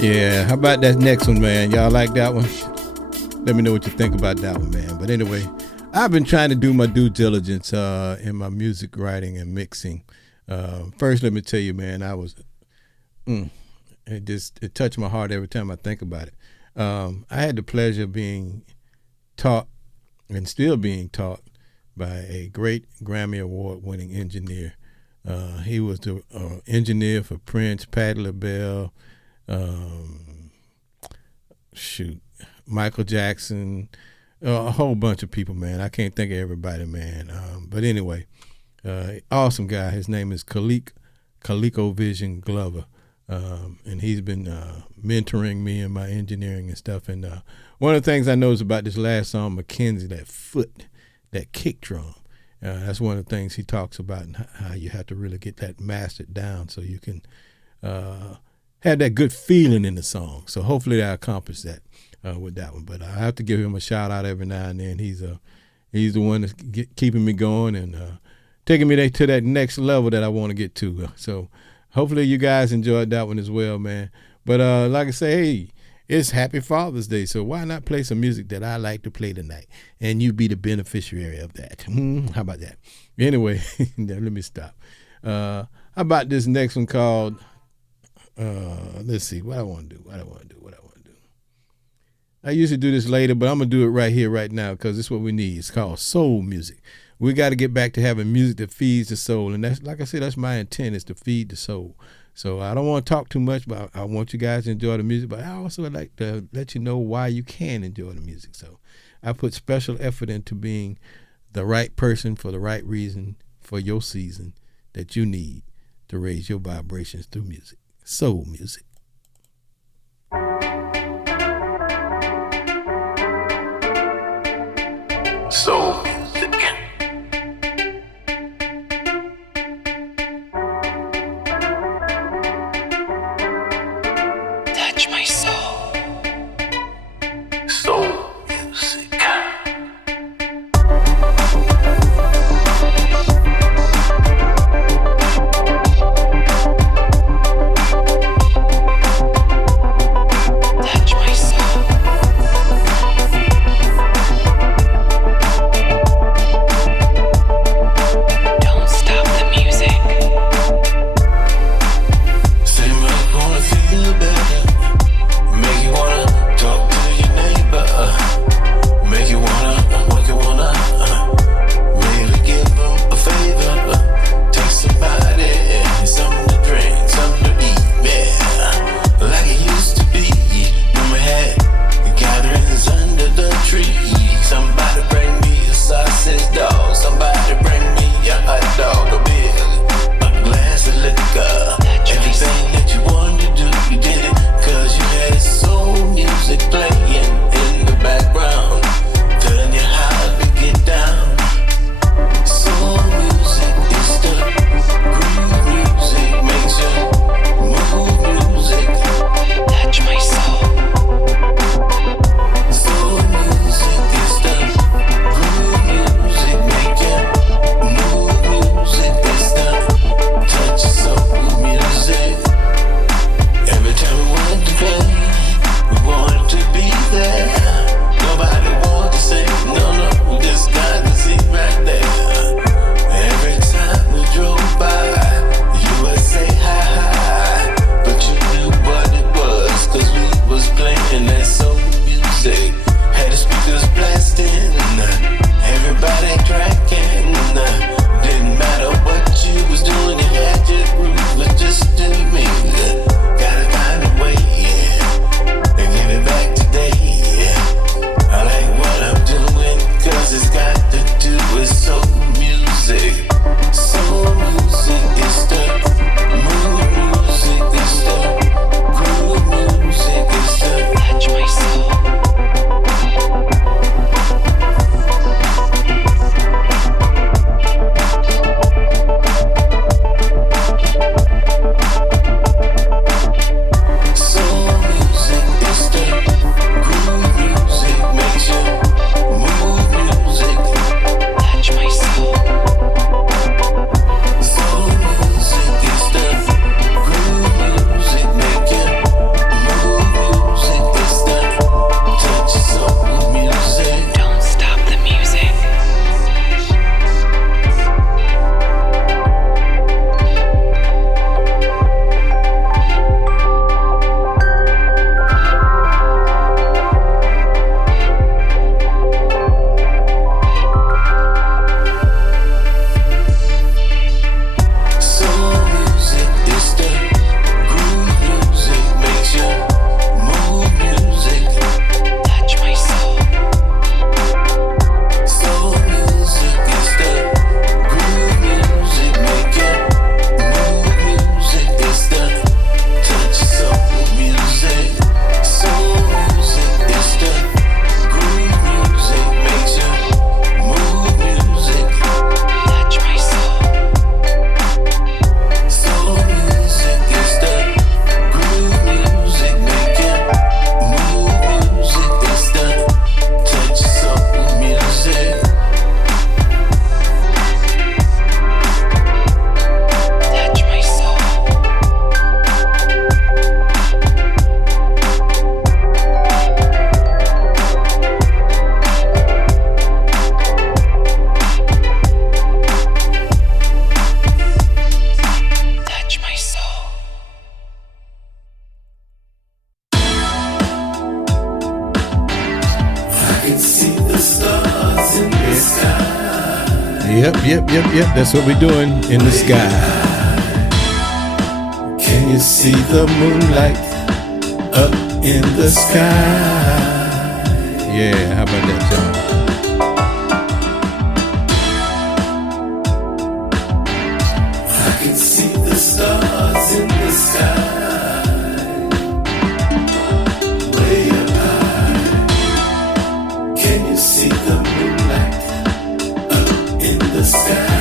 Yeah, how about that next one, man? Y'all like that one? Let me know what you think about that one, man. But anyway, I've been trying to do my due diligence in my music writing and mixing. First, let me tell you, man, it touched my heart every time I think about it. I had the pleasure of being taught and still being taught by a great Grammy Award-winning engineer. He was the engineer for Prince, Patti LaBelle, Michael Jackson, a whole bunch of people, man. I can't think of everybody, man. But anyway, awesome guy. His name is ColecoVision Glover. And he's been mentoring me in my engineering and stuff. And one of the things I noticed about this last song, Mackenzie, that kick drum, that's one of the things he talks about, and how you have to really get that mastered down so you can have that good feeling in the song. So hopefully I accomplish that with that one. But I have to give him a shout out every now and then. He's the one that's keeping me going and taking me to that next level that I want to get to. So hopefully you guys enjoyed that one as well, man. But like I say, hey, it's Happy Father's Day, so why not play some music that I like to play tonight, and you be the beneficiary of that? How about that? Anyway, let me stop. How about this next one called, let's see, what I want to do. I usually do this later, but I'm going to do it right here, right now, because it's what we need. It's called soul music. We got to get back to having music that feeds the soul. And that's, like I said, that's my intent, is to feed the soul. So I don't want to talk too much, but I want you guys to enjoy the music. But I also like to let you know why you can enjoy the music. So I put special effort into being the right person for the right reason for your season that you need to raise your vibrations through music. Soul music. Soul music. Touch my soul. Soul music. Yep. That's what we're doing in the sky. Can you see the moonlight up in the sky? Yeah, how about that, John? I can see the stars in the sky. Way up high. Can you see the moonlight up in the sky?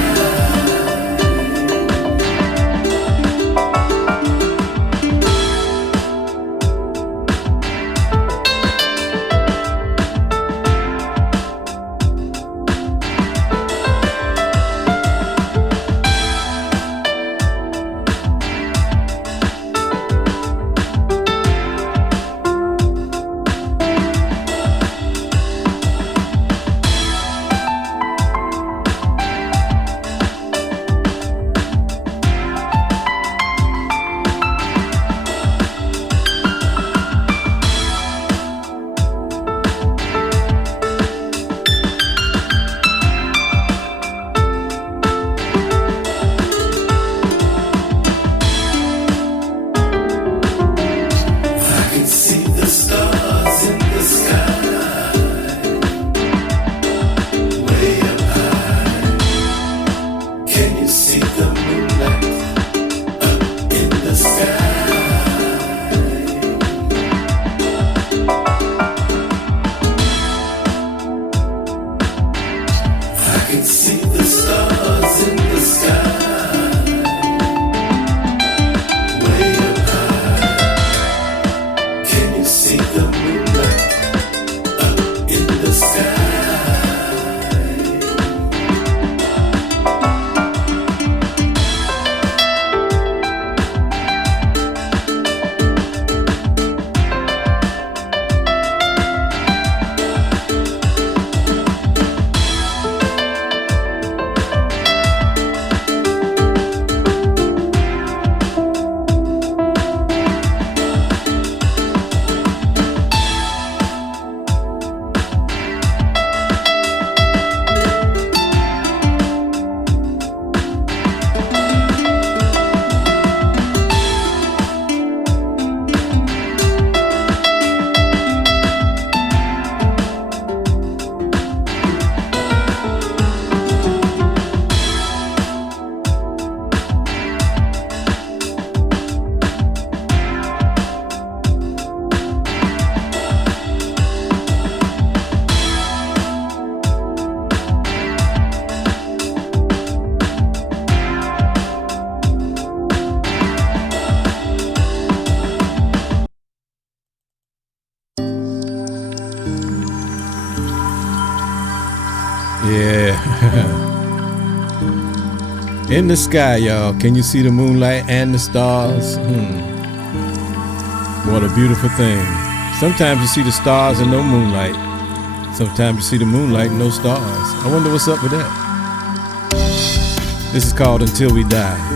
Yeah. In the sky, y'all. Can you see the moonlight and the stars? What a beautiful thing. Sometimes you see the stars and no moonlight. Sometimes you see the moonlight and no stars. I wonder what's up with that. This is called Until We Die.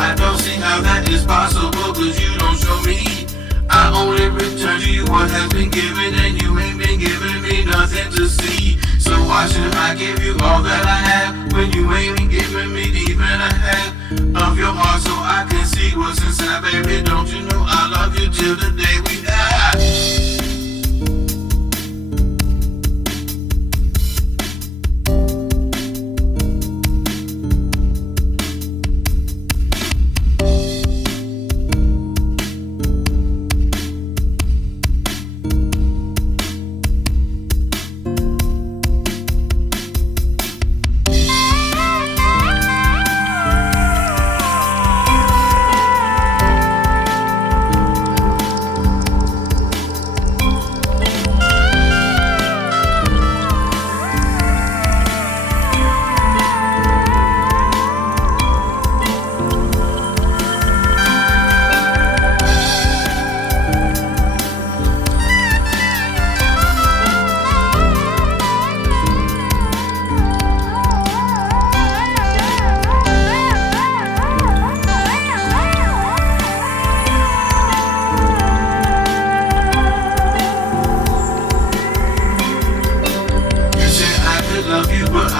I don't see how that is possible, cause you don't show me. I only return to you what has been given, and you ain't been giving me nothing to see. So why should I give you all that I have, when you ain't been giving me even a half of your heart, so I can see what's inside, baby. Don't you know I love you till the day we die.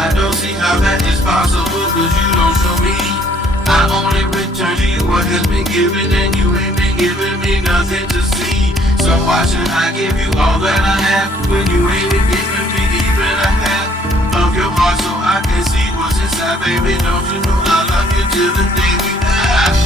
I don't see how that is possible, cause you don't show me. I only return to you what has been given, and you ain't been giving me nothing to see. So why should I give you all that I have when you ain't been giving me even a half of your heart, so I can see what's inside, baby? Don't you know I love you till the day we die?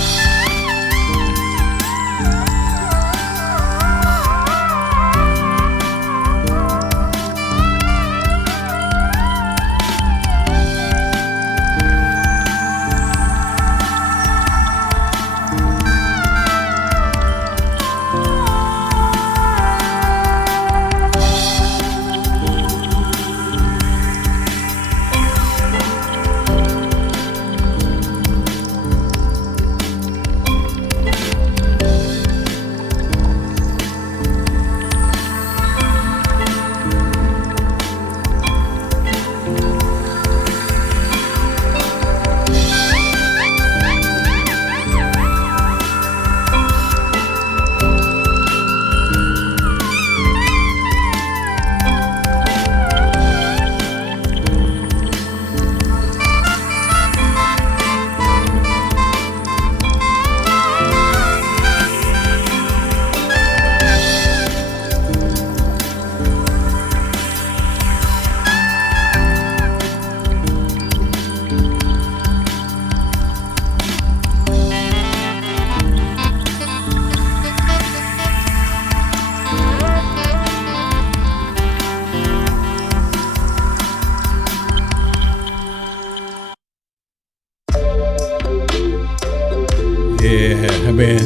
Yeah, man.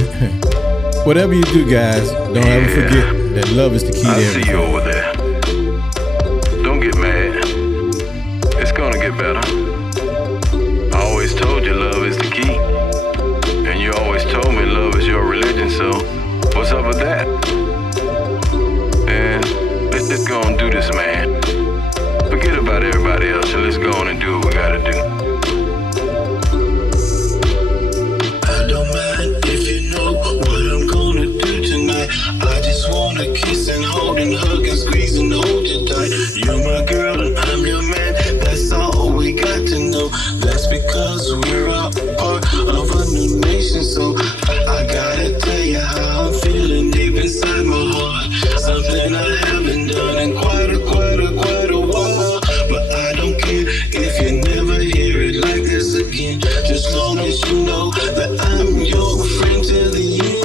Whatever you do, guys, don't ever forget that love is the key to I see everything. you over there. Don't get mad. It's gonna get better. I always told you love is the key. And you always told me love is your religion, so what's up with that? And let's just go and do this, man. Forget about everybody else and let's go on and do what we gotta do. I don't mind if you know what I'm gonna do tonight. I just wanna kiss and hold and hug and squeeze and hold you tight. You're my girl and I'm your man. That's all we got to know. That's because we're a part of a new nation. So I gotta tell you how I'm feeling deep inside my heart. Something I haven't done in quite a while. But I don't care if you never hear it like this again. Just long as you know that I'm your friend till the end.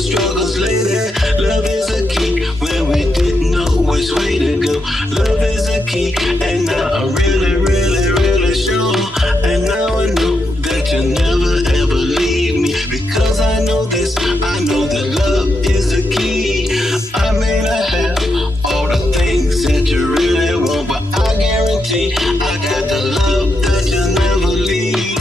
Struggles later. Love is a key when we didn't know which way to go. Love is a key, and now I'm really sure. And now I know that you'll never ever leave me. Because I know this, I know that love is the key. I may not have all the things that you really want, but I guarantee I got the love that you'll never leave.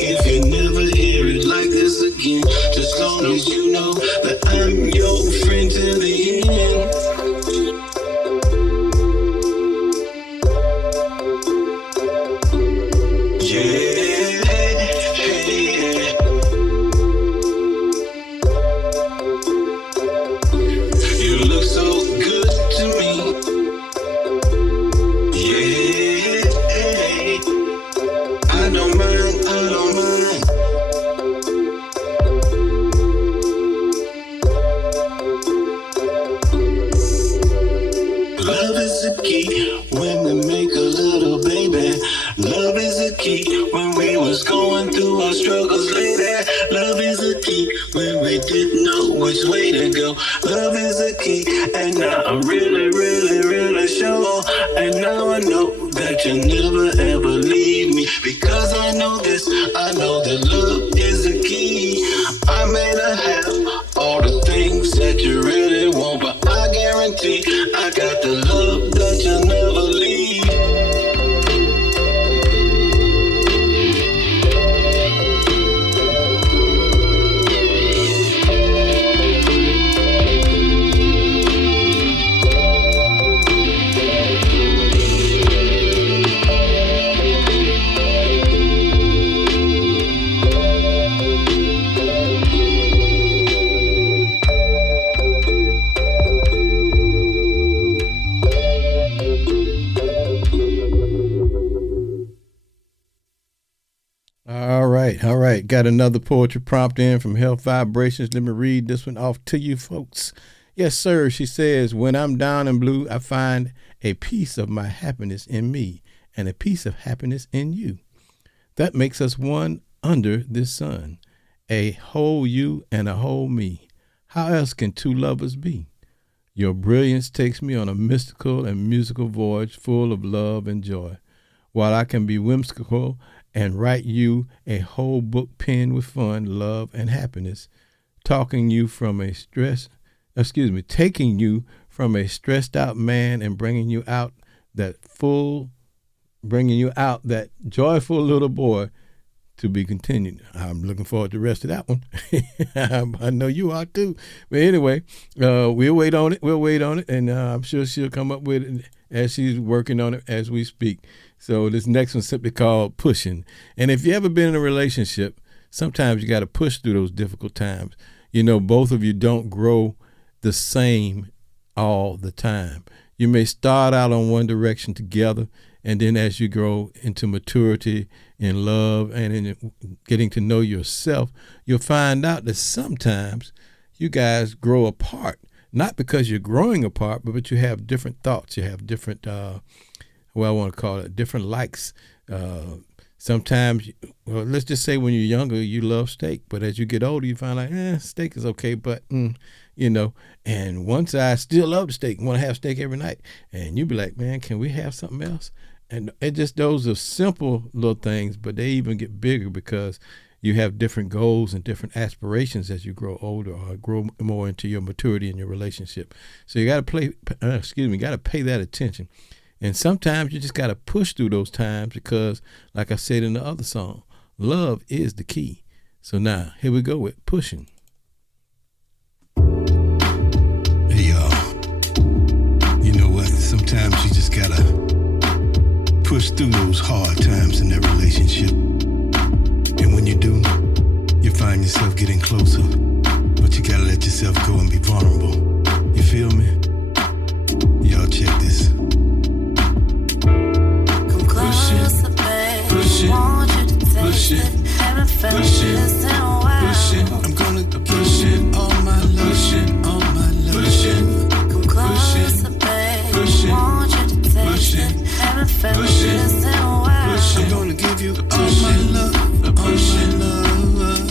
if you never hear it like this again. Just long as you know that I'm your friend till the end. All right. Got another poetry prompt in from Health Vibrations. Let me read this one off to you folks. Yes, sir. She says, when I'm down and blue, I find a piece of my happiness in me and a piece of happiness in you. That makes us one under this sun, a whole you and a whole me. How else can two lovers be? Your brilliance takes me on a mystical and musical voyage full of love and joy. While I can be whimsical and write you a whole book penned with fun, love, and happiness, taking you from a stressed out man and bringing you out that joyful little boy to be continued. I'm looking forward to the rest of that one. I know you are too. But anyway, we'll wait on it, and I'm sure she'll come up with it as she's working on it as we speak. So this next one's simply called Pushing. And if you ever been in a relationship, sometimes you got to push through those difficult times. You know, both of you don't grow the same all the time. You may start out on one direction together, and then as you grow into maturity in love and in getting to know yourself, you'll find out that sometimes you guys grow apart, not because you're growing apart, but you have different thoughts. You have different, different likes. Sometimes, let's just say when you're younger, you love steak, but as you get older, you find like, steak is okay, but, and one side still love the steak, want to have steak every night, and you be like, man, can we have something else? And it just, those are simple little things, but they even get bigger because you have different goals and different aspirations as you grow older or grow more into your maturity in your relationship. So you got to pay that attention. And sometimes you just got to push through those times because, like I said in the other song, love is the key. So now, here we go with Pushing. Hey, y'all. You know what? Sometimes you just got to push through those hard times in that relationship. And when you do, you find yourself getting closer. But you got to let yourself go and be vulnerable. You feel me? Y'all check this. Push it, I'm gonna push it all my love, push it, come closer, babe. Push it, I'm gonna give you all my love, all my love.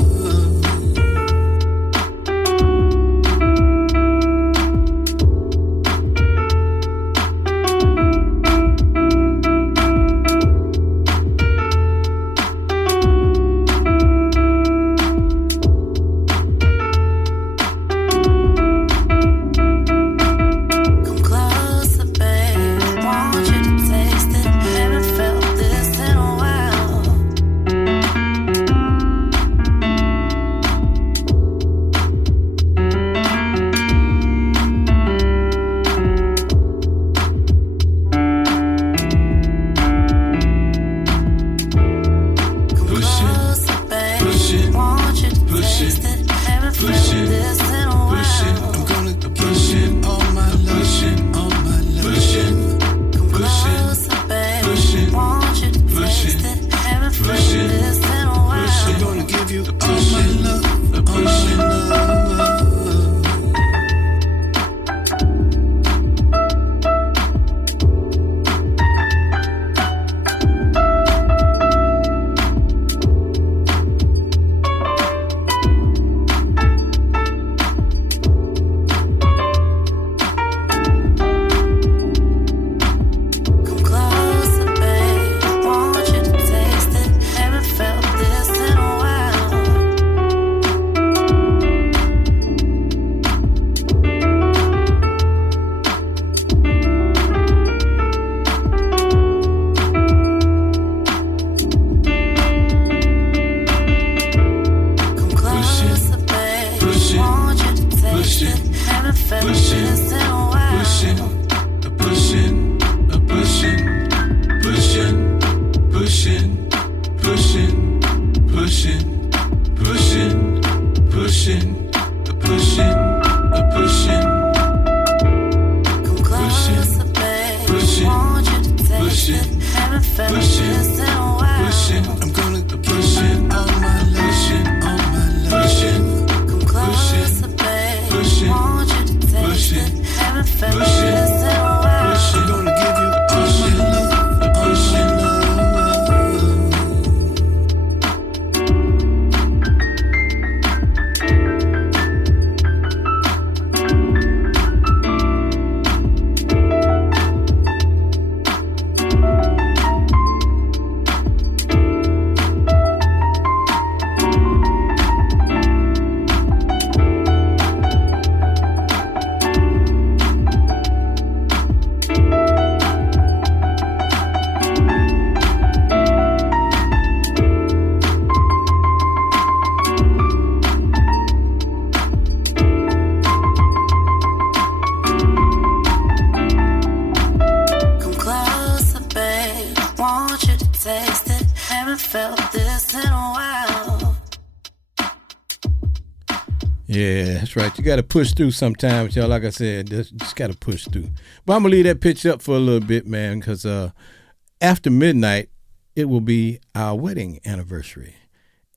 push it, Want you to push it, taste it. Haven't push felt it, this in a push it. while. I'm gonna push it, all my love, all my love, push it, Come push it, closer, babe. push it, Want you to push taste it, it. Haven't felt push it, this in a push it. while. Gonna give you all my love, all my love. Come closer, babe. Want you to taste it. Haven't felt this in a while. Come closer, babe. push it, Want you to taste push it, it. Haven't felt push it, this in a while. pushing, a pushing, a pushing, pushing, pushing, pushing, pushing, pushing, pushing, a pushing, a pushing, Come closer, babe. push it, Want you to taste push it, it. Haven't felt push it, this in a while. pushing. I'm gonna push it, all my love, all my love, pushing, Come closer, babe. push it, Want you to taste push it, it. Haven't felt push it, this in a while. pushing. Gonna give you all my love, all my love. Come closer, babe. Want you to taste it. Haven't felt this in a while. Yeah, that's right. You got to push through sometimes, y'all. Like I said, just got to push through. But I'm going to leave that pitch up for a little bit, man, because after midnight, it will be our wedding anniversary.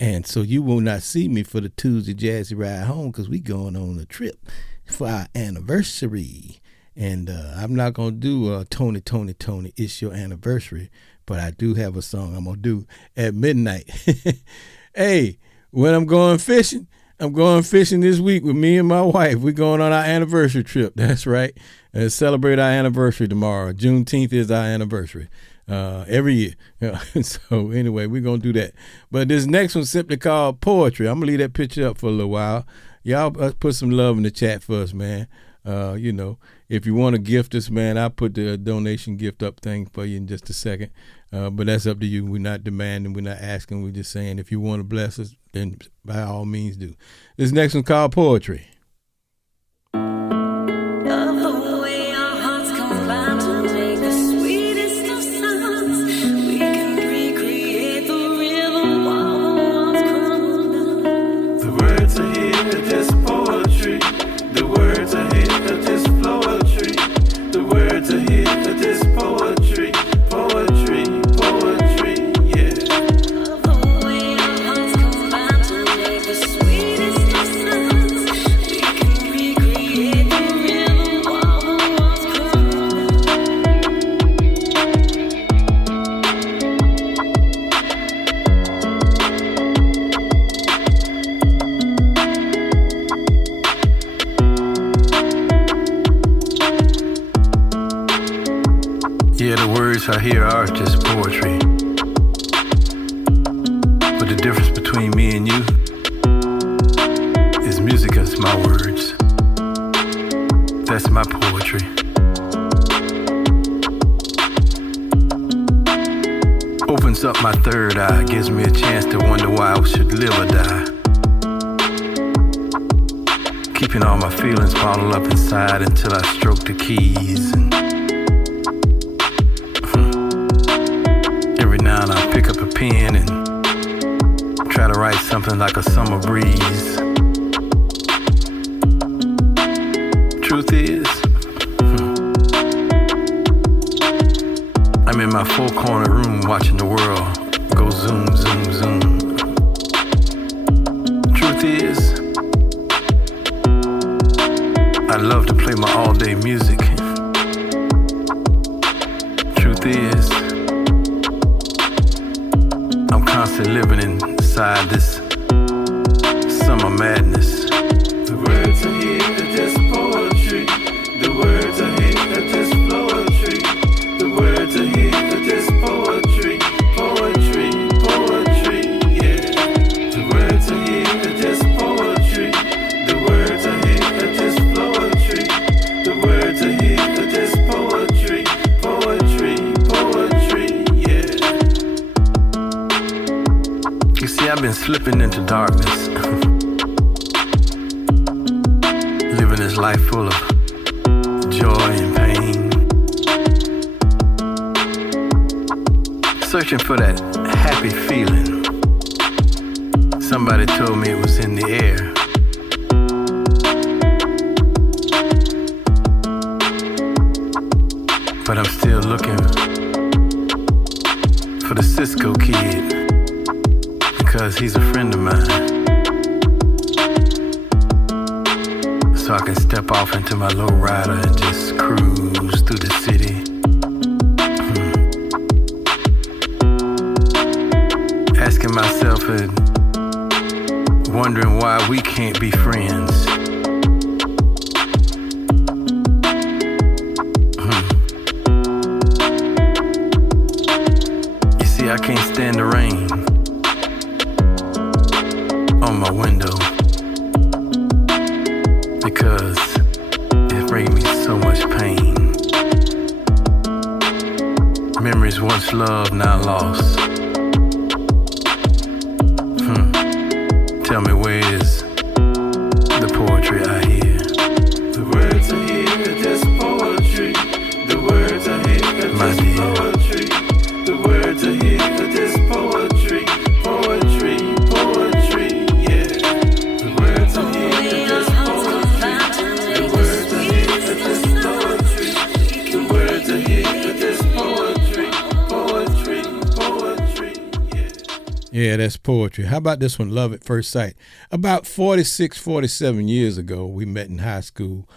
And so you will not see me for the Tuesday Jazzy Ride Home because we going on a trip for our anniversary. And I'm not going to do Tony, it's your anniversary. But I do have a song I'm going to do at midnight. Hey, when I'm going fishing this week with me and my wife. We're going on our anniversary trip. That's right. And celebrate our anniversary tomorrow. Juneteenth is our anniversary. Every year. So anyway, we're going to do that. But this next one's simply called Poetry. I'm going to leave that picture up for a little while. Y'all put some love in the chat for us, man. If you want to gift us, man, I'll put the donation gift up thing for you in just a second. But that's up to you. We're not demanding. We're not asking. We're just saying if you want to bless us, then by all means do. This next one's called Poetry. Love the way our hearts combine to make the sweetest of sounds. We can recreate the rhythm while the walls crumble down. The words are here, they're just poetry. The words are here, they're just poetry. The words are here, they're just poetry. Poetry, poetry, yeah. Love the way our hearts combine to make the sweetest of sounds. We can recreate the rhythm while the walls crumble down. Yeah, the words I hear are just poetry. But the difference between me and you is music is my words. That's my poetry. Opens up my third eye, gives me a chance to wonder why I should live or die. Keeping all my feelings bottled up inside until I stroke the keys. And every now and I pick up a pen and try to write something like a summer breeze. Truth is, I'm in my four-corner room watching the world go zoom, zoom, zoom. Truth is, I love to play my all-day music. Truth is, I'm constantly living inside this summer madness. The words are here, they're just poetry. The words are here, they're just poetry. The words are here, they're just poetry. Poetry, poetry, yeah. The words are here, they're just poetry. The words are here, they're just poetry. The words are here, they're just poetry. Poetry, poetry, yeah. You see, I've been slipping into darkness. Living this life full of joy and pain. Searching for that happy feeling. Somebody told me it was in the air. But I'm still looking for the Cisco kid, because he's a friend of mine. So I can step off into my low rider and just cruise through the city. Asking myself and wondering why we can't be friends. You see, I can't stand the rain on my window, because it brings me so much pain. Memories once loved, now lost. Tell me, where is the poetry I hear? The words are here, they're just poetry. The words are here, they're just poetry. The words are here, they're just poetry. Poetry, poetry, yeah. The words are here, they're just poetry. The words are here, they're just poetry. The words are here, they're just poetry. Poetry, poetry, yeah. Yeah, that's poetry. How about this one, Love at First Sight? About 46, 47 years ago, we met in high school.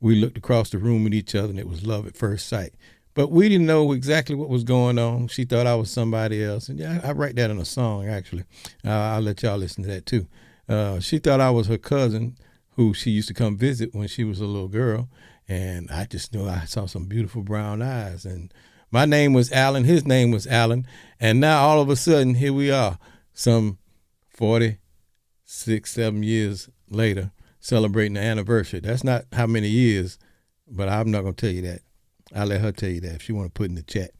We looked across the room at each other, and it was love at first sight. But we didn't know exactly what was going on. She thought I was somebody else. And yeah, I write that in a song, actually. I'll let y'all listen to that, too. She thought I was her cousin, who she used to come visit when she was a little girl. And I just knew I saw some beautiful brown eyes. And my name was Alan. His name was Alan. And now all of a sudden, here we are, some 46, 7 years later, celebrating the anniversary. That's not how many years, but I'm not going to tell you that. I'll let her tell you that if she want to put in the chat.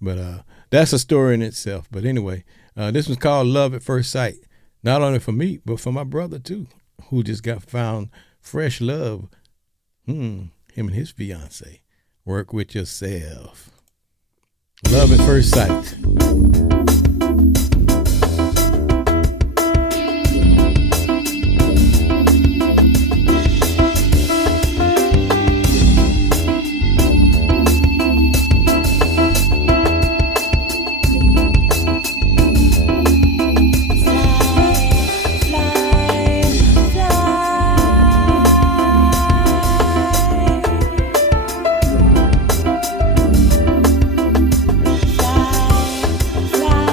But that's a story in itself. But anyway, this was called Love at First Sight. Not only for me, but for my brother, too, who just got found fresh love. Him and his fiance. Work with yourself. Love at First Sight. Fly,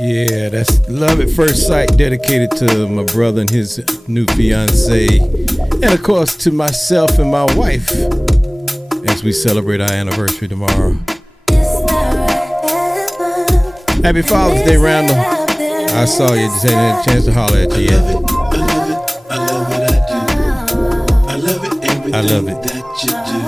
Yeah, that's Love at First Sight, dedicated to my brother and his new fiance, and of course to myself and my wife as we celebrate our anniversary tomorrow. Happy Father's Day, Randall. I saw you, just ain't had a chance to holler at you yet. I love it. That you do.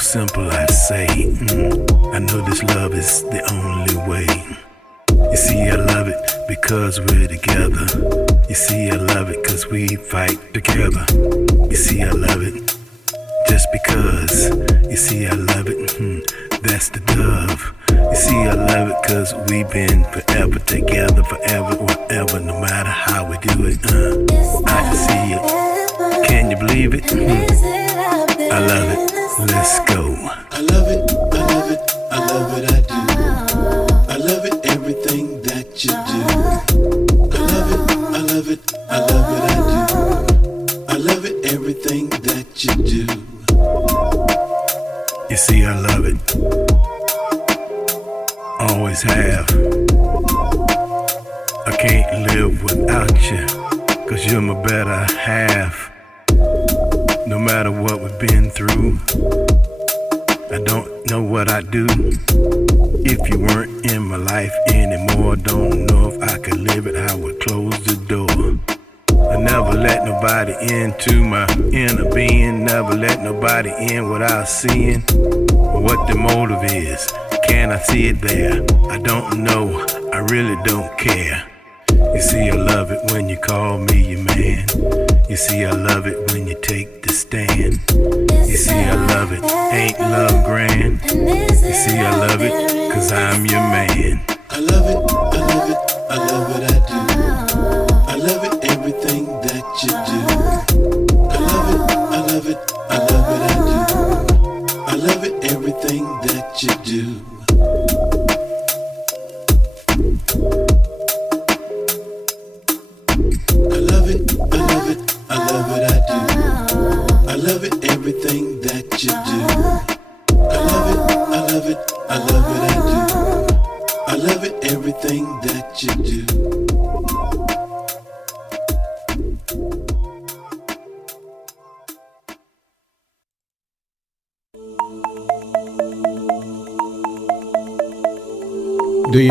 Simple, I say, I know this love is the only way. You see, I love it because we're together. You see, I love it cause we fight together. You see, I love it just because. You see, I love it, that's the dove. You see, I love it cause we've been forever together, forever, whatever, no matter how we do it. I just see it. Can you believe it? I love it. Let's go. I love it, I love it, I love it, I do. I love it, everything that you do. I love it, I love it, I love it, I do. I love it, everything that you do. You see, I love it. Always have. I can't live without you, cause you're my better half. No matter what we've been through, I don't know what I'd do if you weren't in my life anymore. Don't know if I could live it, I would close the door. I never let nobody into my inner being, never let nobody in without seeing what the motive is. Can I see it there? I don't know, I really don't care. You see, I love it when you call me your man. You see, I love it when you take the stand. You see, I love it, ain't love grand. You see, I love it, cause I'm your man. I love it, I love it, I love it, I do. I love it, everything that you do. I love it, I love it, I love it, I do. I love it, everything that you do. I love it, I love it, I love it, I do. I love it, everything that you do. I love it, I love it, I love it, I do. I love it, everything that you Do you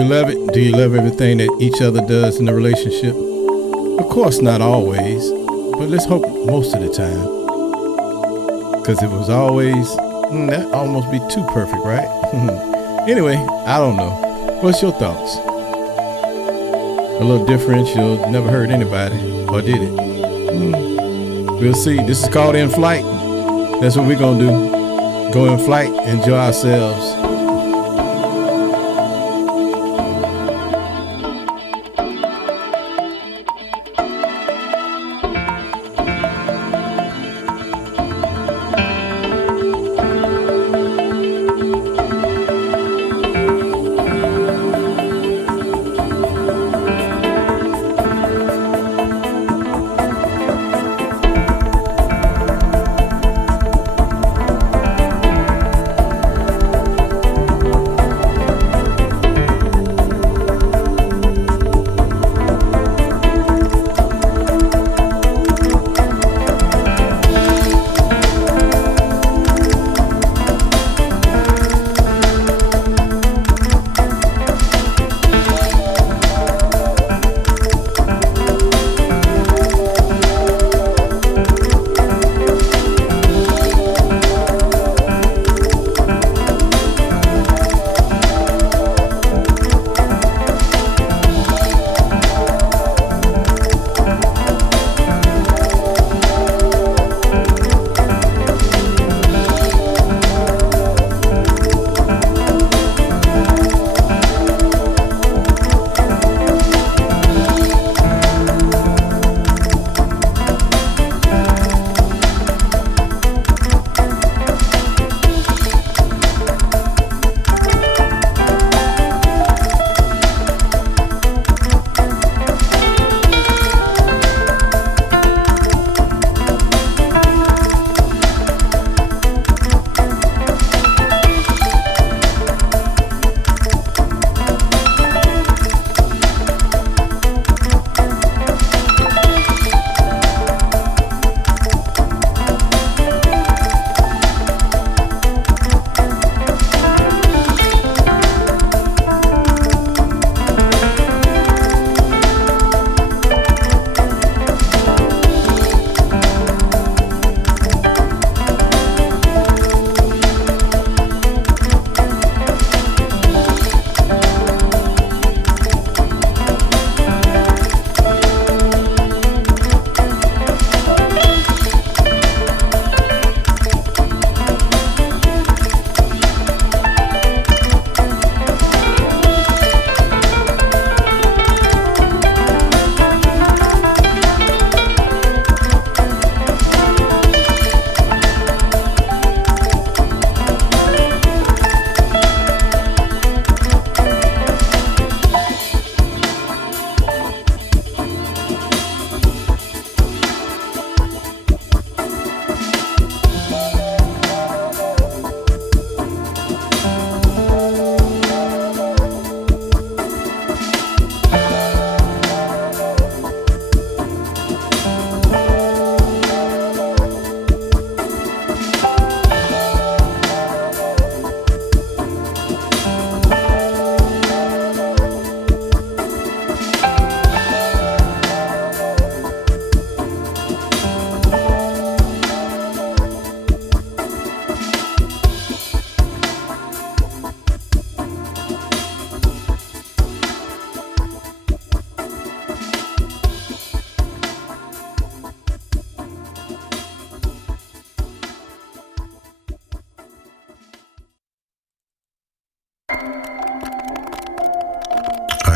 love it? Do you love everything that each other does in the relationship? Of course, not always, but let's hope most of the time. Because if it was always, that'd almost be too perfect, right? Anyway, I don't know. What's your thoughts? A little differential, never hurt anybody, or did it? We'll see. This is called In Flight. That's what we're going to do. Go in flight, enjoy ourselves.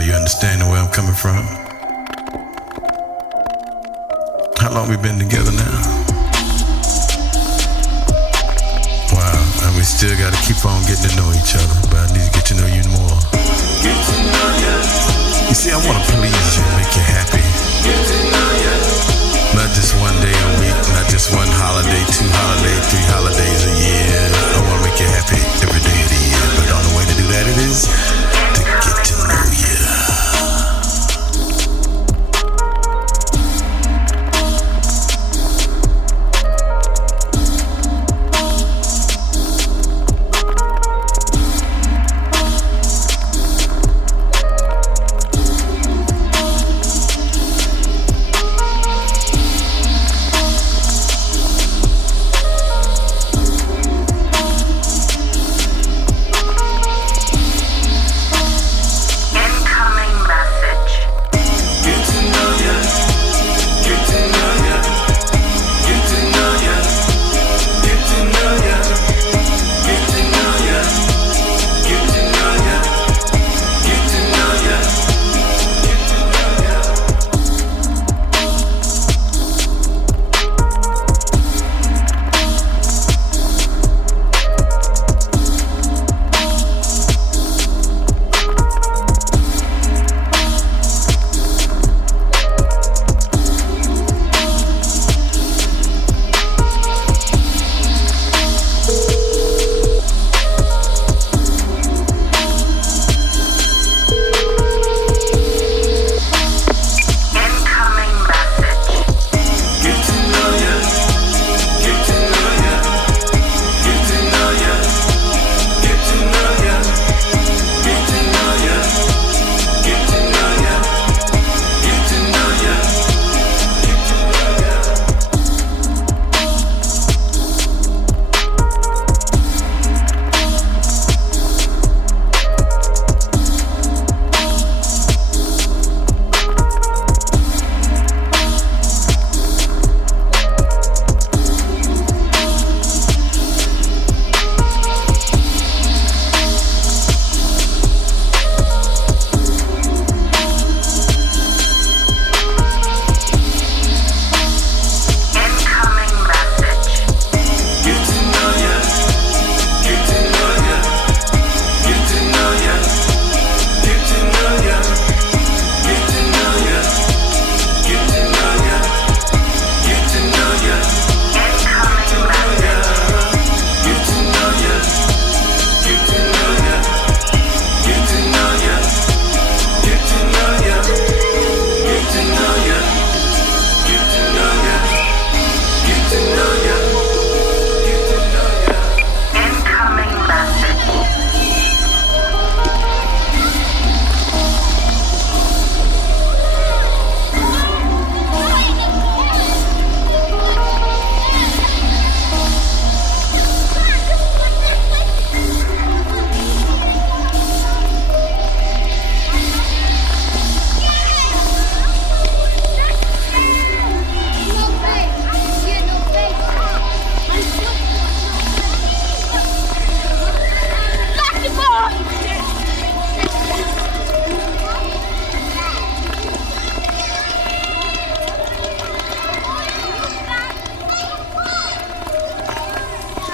You understanding where I'm coming from? How long we been together now? Wow, and we still gotta keep on getting to know each other, but I need to get to know you more. You see, I wanna please you, make you happy. Not just one day a week, not just one holiday, 2 holidays, 3 holidays a year. I wanna make you happy every day of the year, but the only way to do that it is to get to know you.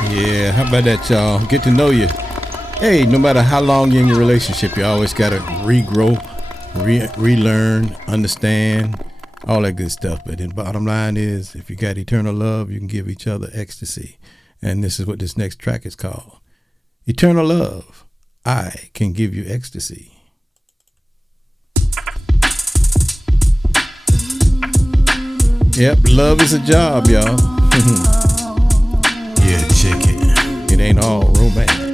Yeah, how about that, y'all? Get to know you. Hey, no matter how long you're in your relationship, you always got to regrow, relearn, understand, all that good stuff. But the bottom line is, if you got eternal love, you can give each other ecstasy. And this is what this next track is called. Eternal love, I can give you ecstasy. Yep, love is a job, y'all. Yeah, check it. It ain't all romance.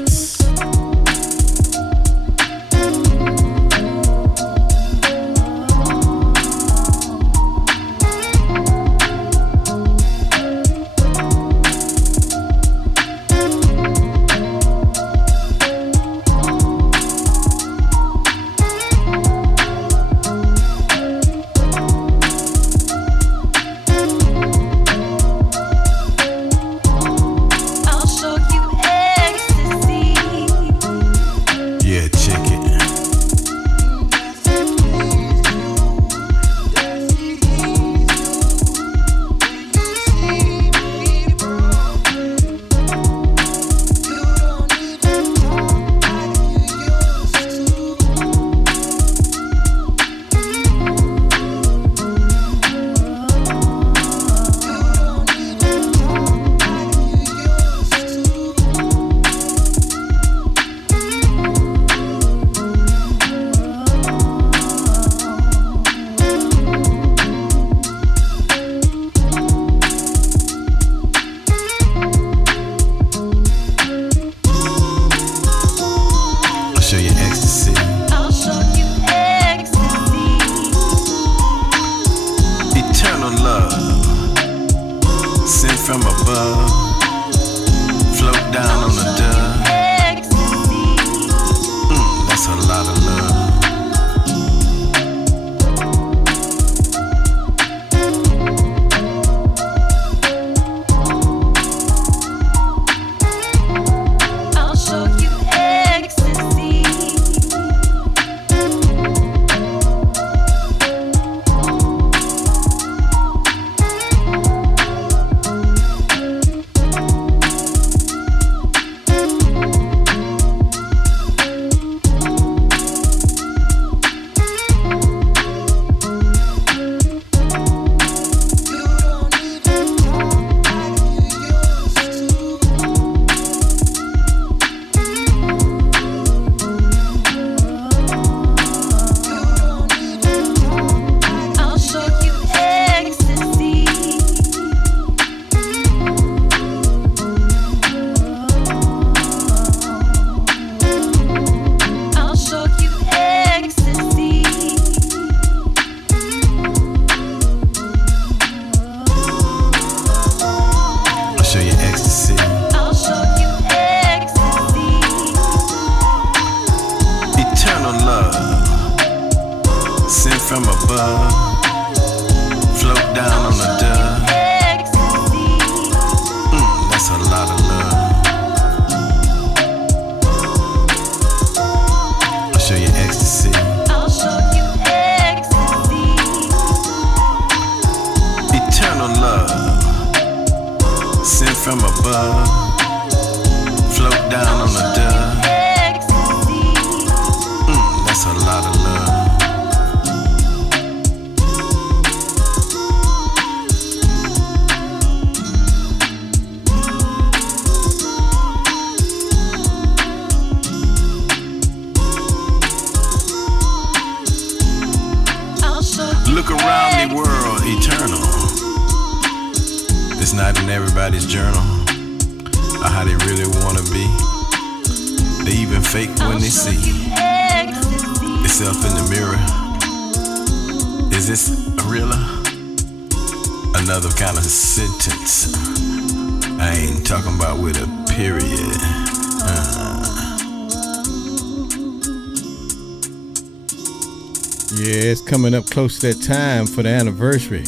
Coming up close to that time for the anniversary.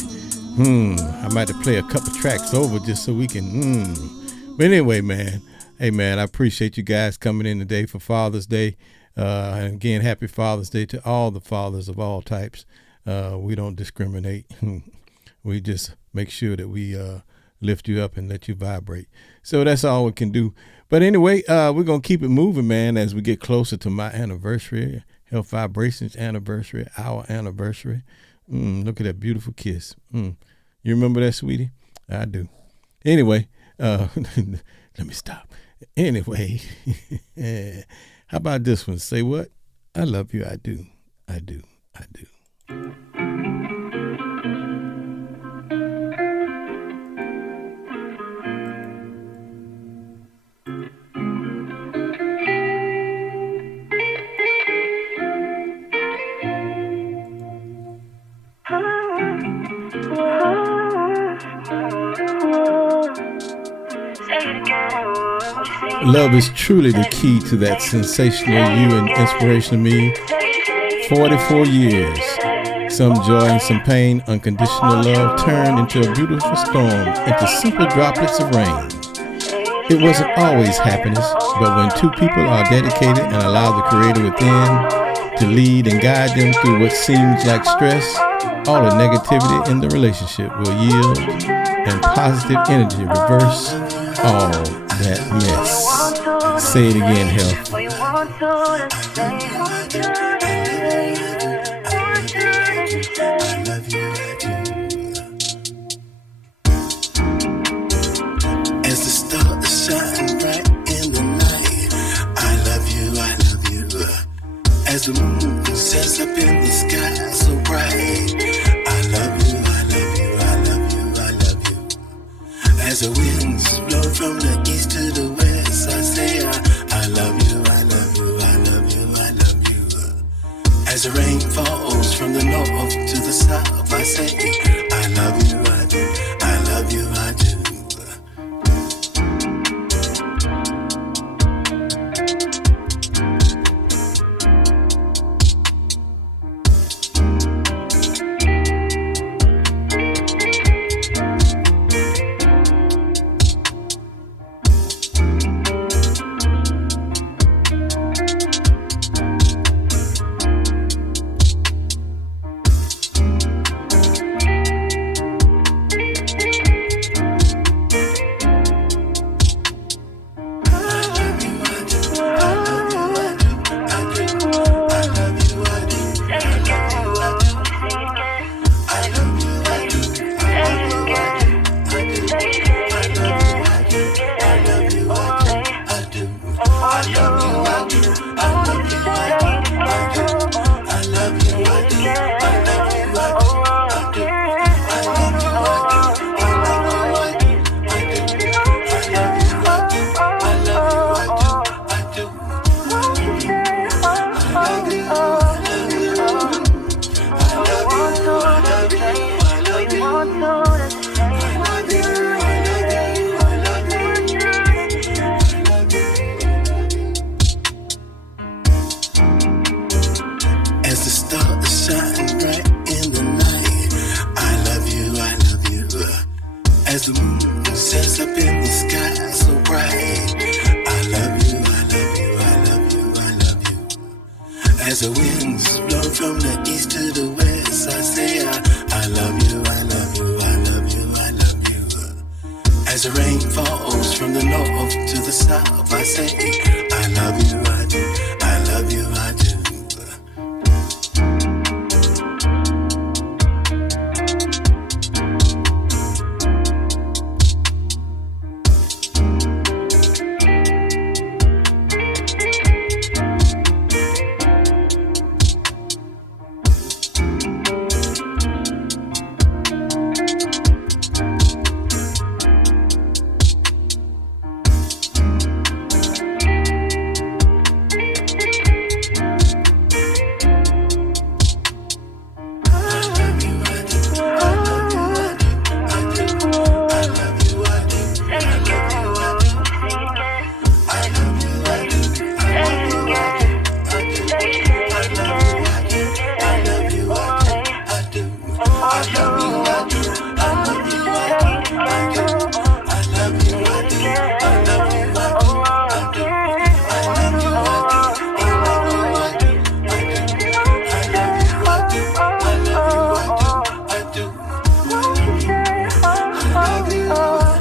I might have to play a couple tracks over just so we can. But anyway, man. Hey, man, I appreciate you guys coming in today for Father's Day. And again, happy Father's Day to all the fathers of all types. We don't discriminate. We just make sure that we lift you up and let you vibrate. So that's all we can do. But anyway, we're going to keep it moving, man, as we get closer to my anniversary, Health Vibrations anniversary, our anniversary. Look at that beautiful kiss. You remember that, sweetie? I do. Anyway, let me stop. Anyway, how about this one? Say what? I love you. I do. I do. I do. Love is truly the key to that sensational you and inspiration to me. 44 years. Some joy and some pain, unconditional love turned into a beautiful storm, into simple droplets of rain. It wasn't always happiness, but when two people are dedicated and allow the Creator within to lead and guide them through what seems like stress, all the negativity in the relationship will yield and positive energy reverse all that mess. Say it again, Health. As the stars shine bright in the night, I love you, I love you. As the moon sets up in the sky so bright, I love you, I love you, I love you, I love you. As the winds blow from the east to the west, I say I love you, I love you, I love you, I love you. As the rain falls from the north to the south, I say I love you, I do, I love you, I do. As the winds blow from the east to the west, I say I love you, I love you, I love you, I love you. As the rain falls from the north to the south, I say I love you, I do, I love you, I do. Oh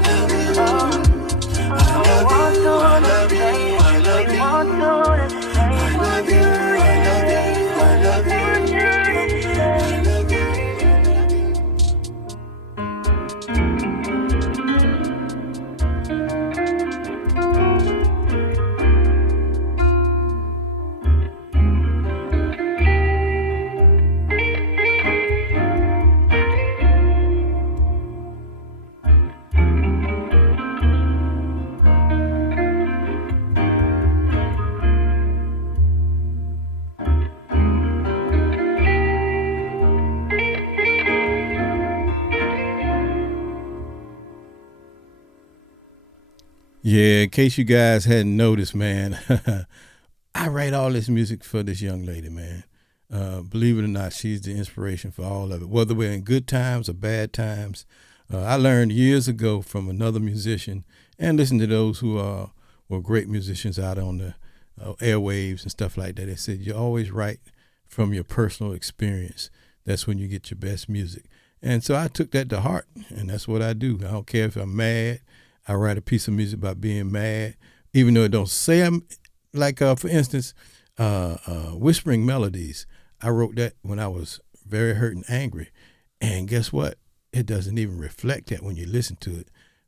Yeah, in case you guys hadn't noticed, man, I write all this music for this young lady, man. Believe it or not, she's the inspiration for all of it, whether we're in good times or bad times. I learned years ago from another musician and listened to those who were great musicians out on the airwaves and stuff like that. They said, you always write from your personal experience. That's when you get your best music. And so I took that to heart, and that's what I do. I don't care if I'm mad. I write a piece of music about being mad, even though it don't say I'm, like, for instance, Whispering Melodies. I wrote that when I was very hurt and angry. And guess what? It doesn't even reflect that when you listen to it.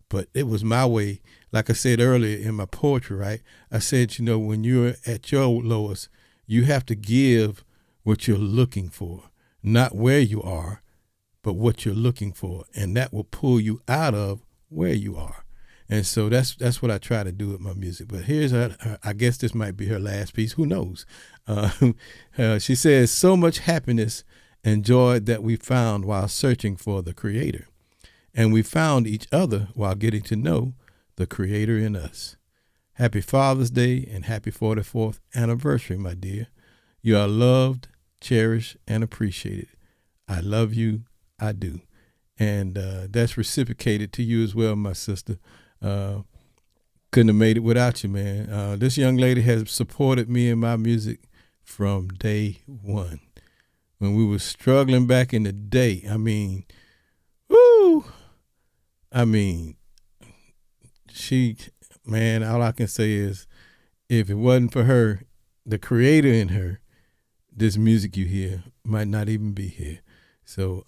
But it was my way. Like I said earlier in my poetry, right? I said, when you're at your lowest, you have to give what you're looking for, not where you are, but what you're looking for. And that will pull you out of where you are. And so that's what I try to do with my music. But here's I guess this might be her last piece. Who knows? She says, so much happiness and joy that we found while searching for the Creator. And we found each other while getting to know the Creator in us. Happy Father's Day and happy 44th anniversary, my dear. You are loved, cherished, and appreciated. I love you. I do. And that's reciprocated to you as well, my sister. Couldn't have made it without you, man. This young lady has supported me in my music from day one. When we were struggling back in the day, man, all I can say is, if it wasn't for her, the Creator in her, this music you hear might not even be here. So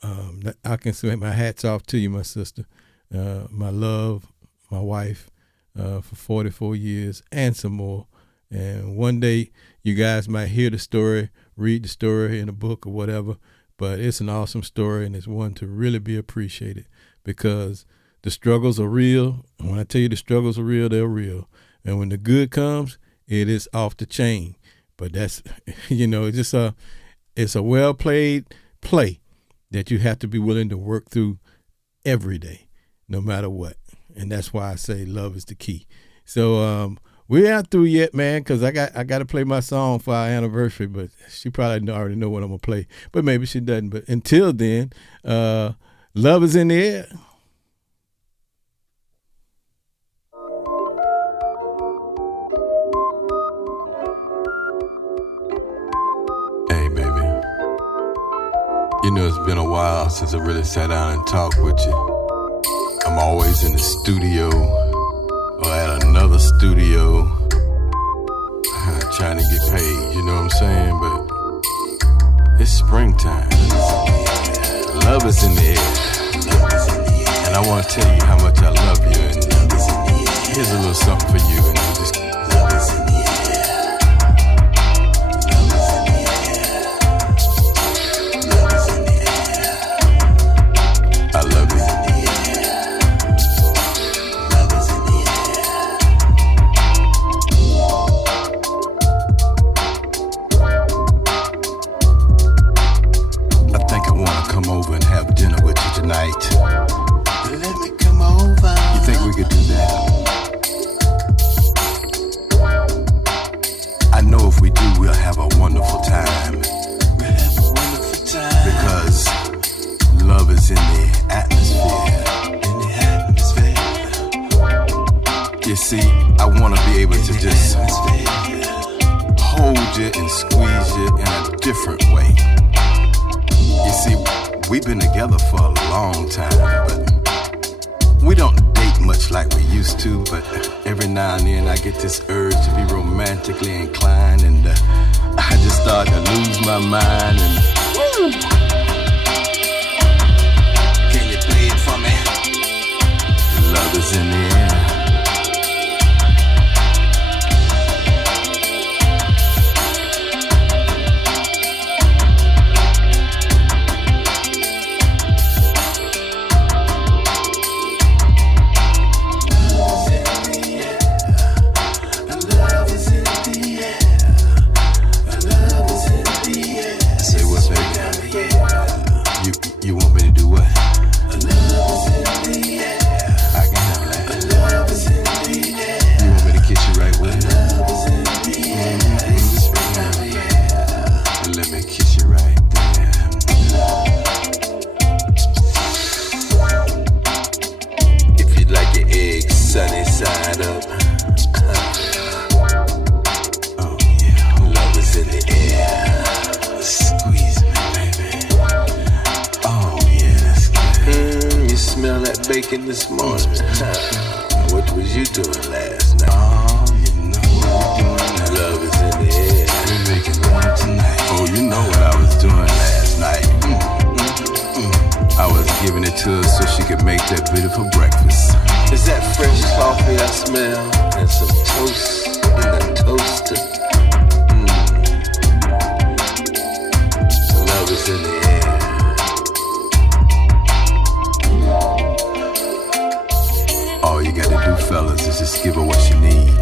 I can say my hat's off to you, my sister, my love, my wife, for 44 years and some more. And one day you guys might hear the story, read the story in a book or whatever, but it's an awesome story, and it's one to really be appreciated, because the struggles are real. And when I tell you the struggles are real, they're real. And when the good comes, it is off the chain. But that's, it's a well-played play that you have to be willing to work through every day, no matter what. And that's why I say love is the key. So we aren't through yet, man, because I got to play my song for our anniversary, but she probably already know what I'm going to play. But maybe she doesn't. But until then, love is in the air. Hey, baby. It's been a while since I really sat down and talked with you. I'm always in the studio or at another studio trying to get paid, you know what I'm saying? But it's springtime. Love is in the air. And I want to tell you how much I love you. And here's a little something for you. And just love is in the air. This urge to be romantically inclined, and I just start to lose my mind. And can you play it for me? Love is in the air. Love is in the air. that bacon this morning. What was you doing last night? Oh, you know, love is in the air. We're making love tonight. Oh, you know what I was doing last night. I was giving it to her so she could make that beautiful breakfast. Is that fresh coffee I smell? And some toast in the toaster. Love is in the air. All you gotta do, fellas, is just give her what she needs.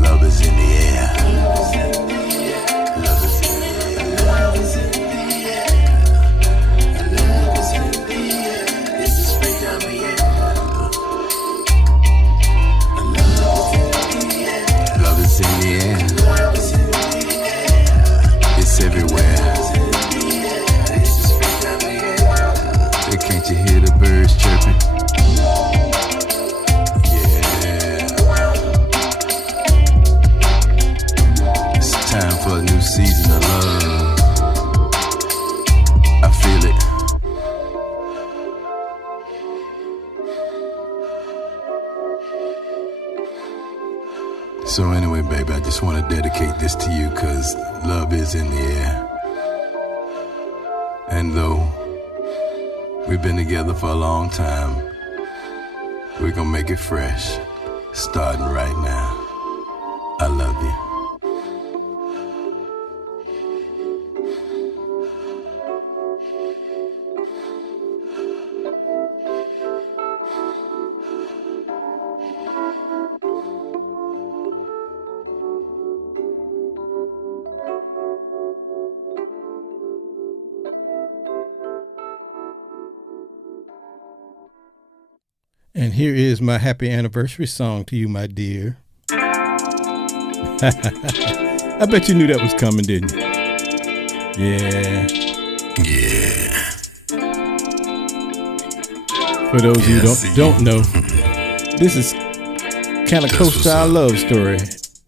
Love is in the air. Love is in the air. Love is in the air. Love is in the air. It's the springtime again. Love is in the air. Love is in the air. It's everywhere. Can't you hear the birds chirping? Yeah. It's time for a new season of love. I feel it. So anyway, baby, I just want to dedicate this to you because love is in the air. And though we've been together for a long time, we're gonna make it fresh, starting right now. I love you. And here is my happy anniversary song to you, my dear. I bet you knew that was coming, didn't you? Yeah. Yeah. For those of you who don't know, this is kind of co-style love story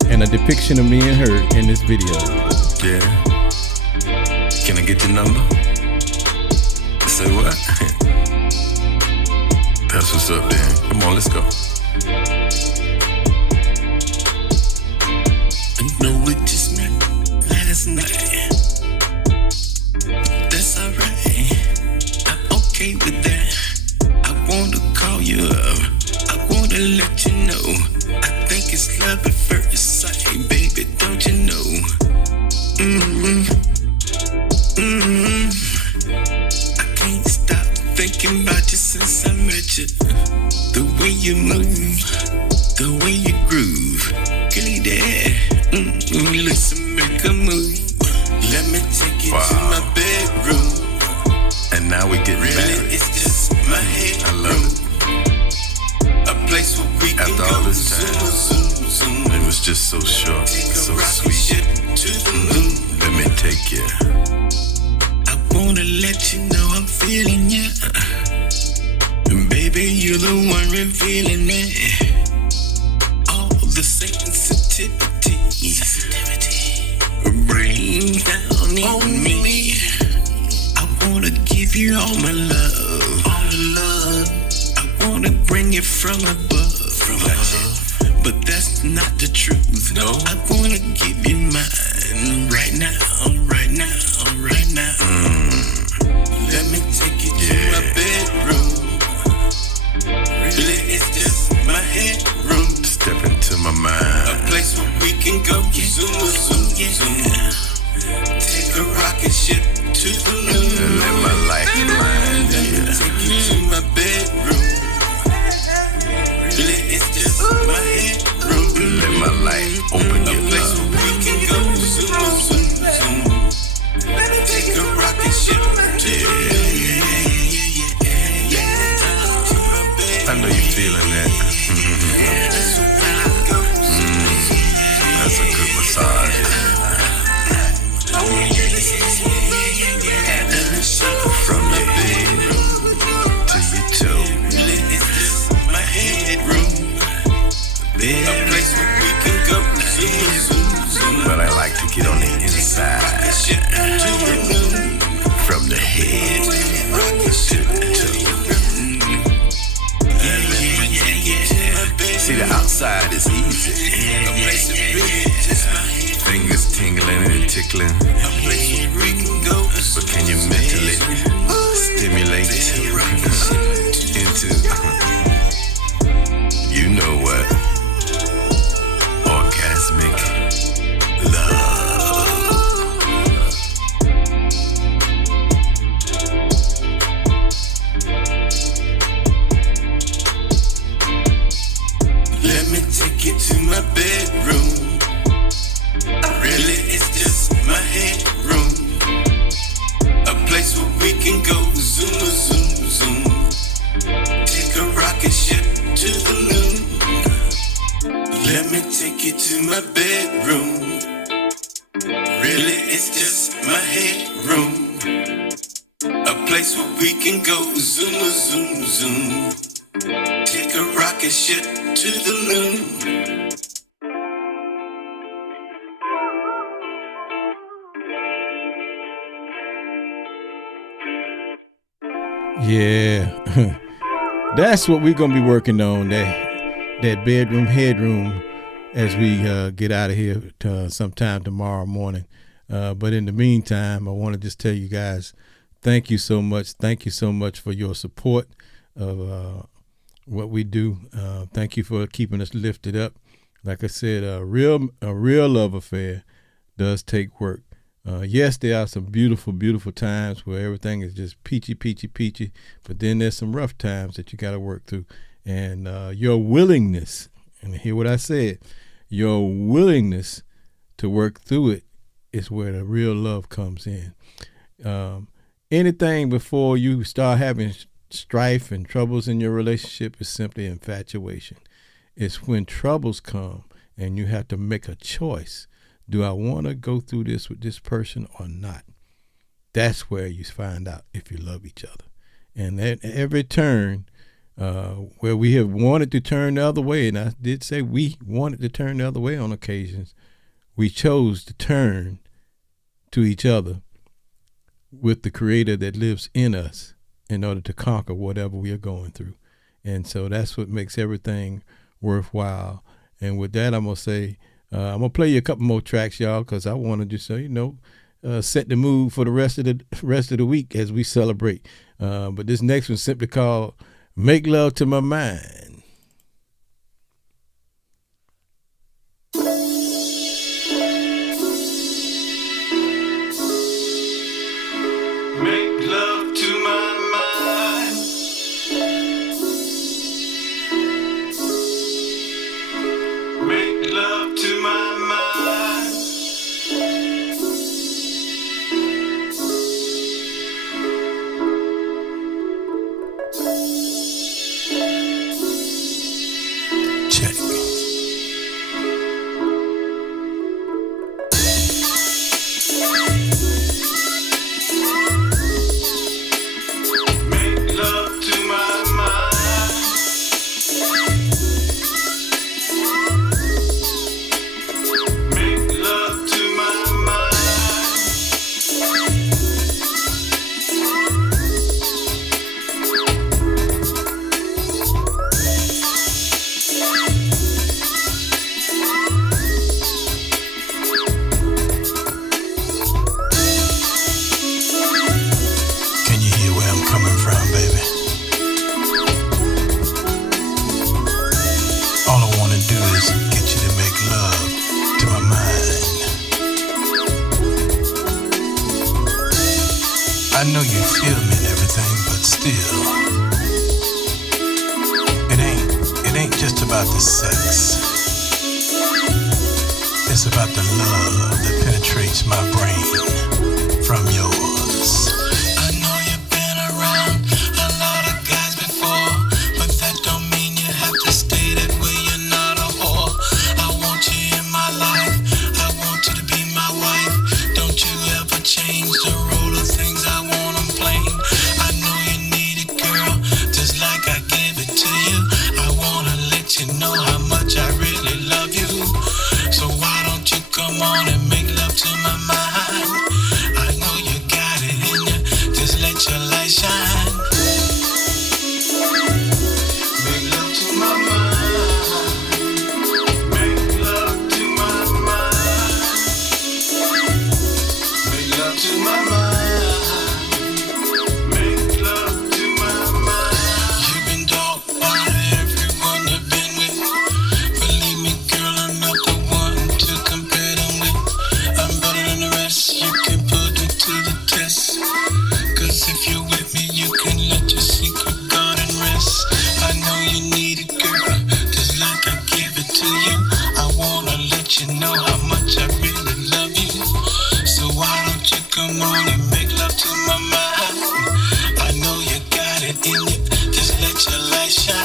and a depiction of me and her in this video. Yeah. Can I get your number? Say what? That's what's up, Dan. Come on, let's go. I know it just met last night. That's alright. I'm okay with that. I wanna call you up. I wanna let you know. I think it's love at first sight, baby. Don't you know? I can't stop thinking about you since I met you. The way you move, the way you groove. Girl, there. Listen, make a move. Let me take you to my bedroom. And now we get really married. It's just my head. I love it. A place where we can after all this time, zoom. It was just so short, so sweet. Let me take you. I wanna let you know I'm feeling ya. Baby, you're the one revealing it. All the sensitivities bring down on me. I wanna give you all my love, all the love. I wanna bring it from above, but that's not the truth. No, I wanna give you mine right now, right now, right now. Let me take you to my bedroom. Really, it's just my headroom. Step into my mind. A place where we can go zoom, yeah. Take a rocket ship to the moon. And let my life blind you. Let me take you to my bedroom. Really, it's just my headroom. Let my life open you up. A place where we can go zoom. complaining and tickling. But can you mentally stimulate into, you know what, orgasmic love. Let me take you to my bedroom. Really, it's just my headroom. A place where we can go zoom, zoom, zoom. Take a rocket ship to the moon. Let me take you to my bedroom. Really, it's just my headroom. A place where we can go zoom, zoom, zoom. Take a rocket ship to the moon. Yeah, that's what we're gonna be working on, that bedroom headroom, as we get out of here sometime tomorrow morning. But in the meantime, I want to just tell you guys, thank you so much. Thank you so much for your support of what we do. Thank you for keeping us lifted up. Like I said, a real love affair does take work. Yes, there are some beautiful, beautiful times where everything is just peachy, peachy, peachy, but then there's some rough times that you got to work through. And your willingness, and hear what I said, your willingness to work through it is where the real love comes in. Anything before you start having strife and troubles in your relationship is simply infatuation. It's when troubles come and you have to make a choice. Do I want to go through this with this person or not? That's where you find out if you love each other. And at every turn where we have wanted to turn the other way, and I did say we wanted to turn the other way on occasions, we chose to turn to each other with the Creator that lives in us in order to conquer whatever we are going through. And so that's what makes everything worthwhile. And with that, I'm going to say, I'm going to play you a couple more tracks, y'all, because I want to just, set the mood for the rest of the week as we celebrate. But this next one's simply called Make Love to My Mind. Make love to my mind. Make love to my mind. Check. Make love to my mind. Make love to my mind. Can you hear where I'm coming from, baby? All I want to do is get you to make love to my mind. I know you feel me and everything, but still, it ain't just about the sex. It's about the love that penetrates my brain from yours. I know you've been around a lot of guys before, but that don't mean you have to stay that way. You're not a whore. I want you in my life. I want you to be my wife. Don't you ever change the role of things. I want them plain. I know you need it, girl, just like I gave it to you. I want to let you know how much I really love you. So why don't you come on and make love to my mind? come on and make love to my mind. I know you got it in you, just let your light shine.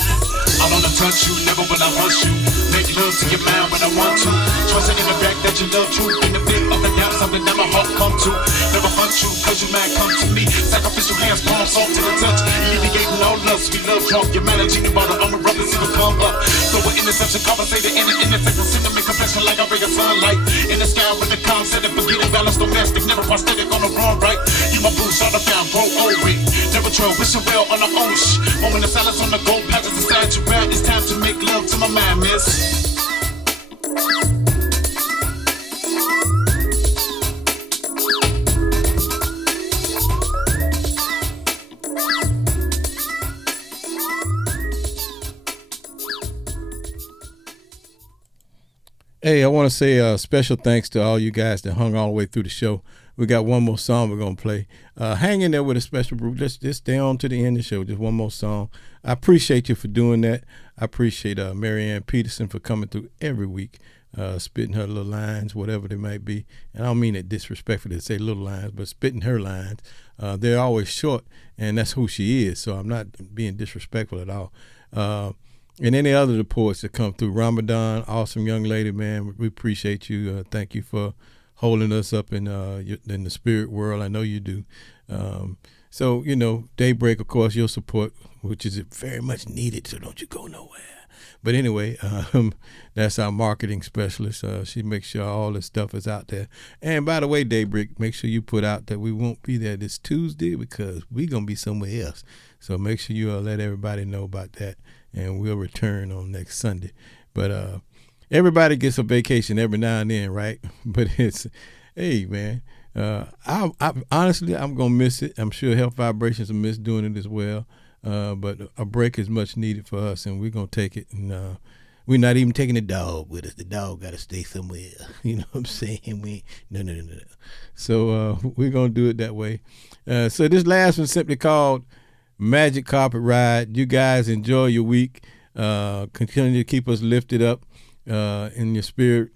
I wanna touch you, never when I want you. Make love to your mind when I want to. Trust in the fact that you love true. In the bit of the doubt, something that my heart come to. Never hunt you, cause you might come to me. Sacrificial hands, palm, salt to the touch. Alleviating all lust, we love drunk. Your managing about it, I'm a rubber, see the come up. Throw an interception, conversating in the intersection. Cinnamon confession like I bring a sunlight. In the sky with the concept, forgetting balance, domestic, never prosthetic on the wrong right. You my boots, all the down, bro, over it. Never trail, wishing well on the own shh. Moment of silence on the gold patches inside your rat. It's time to make love to my mind, miss. Hey, I want to say special thanks to all you guys that hung all the way through the show. We got one more song we're going to play. Hang in there with a special group. Let's just stay on to the end of the show. Just one more song. I appreciate you for doing that. I appreciate Marianne Peterson for coming through every week, spitting her little lines, whatever they might be. And I don't mean it disrespectfully to say little lines, but spitting her lines. They're always short, and that's who she is. So I'm not being disrespectful at all. And any other reports that come through. Ramadan, awesome young lady, man. We appreciate you. Thank you for holding us up in the spirit world. I know you do. So, you know, Daybreak, of course, your support, which is very much needed, so don't you go nowhere. But anyway, that's our marketing specialist. She makes sure all the stuff is out there. And by the way, Daybreak, make sure you put out that we won't be there this Tuesday because we're going to be somewhere else. So make sure you let everybody know about that, and we'll return on next Sunday. But everybody gets a vacation every now and then, right? But it's, hey, man, I honestly, I'm going to miss it. I'm sure Health Vibrations will miss doing it as well. But a break is much needed for us, and we're going to take it. And we're not even taking the dog with us. The dog got to stay somewhere. You know what I'm saying? No. So we're going to do it that way. So this last one simply called Magic Carpet Ride. You guys enjoy your week. Continue to keep us lifted up in your spirit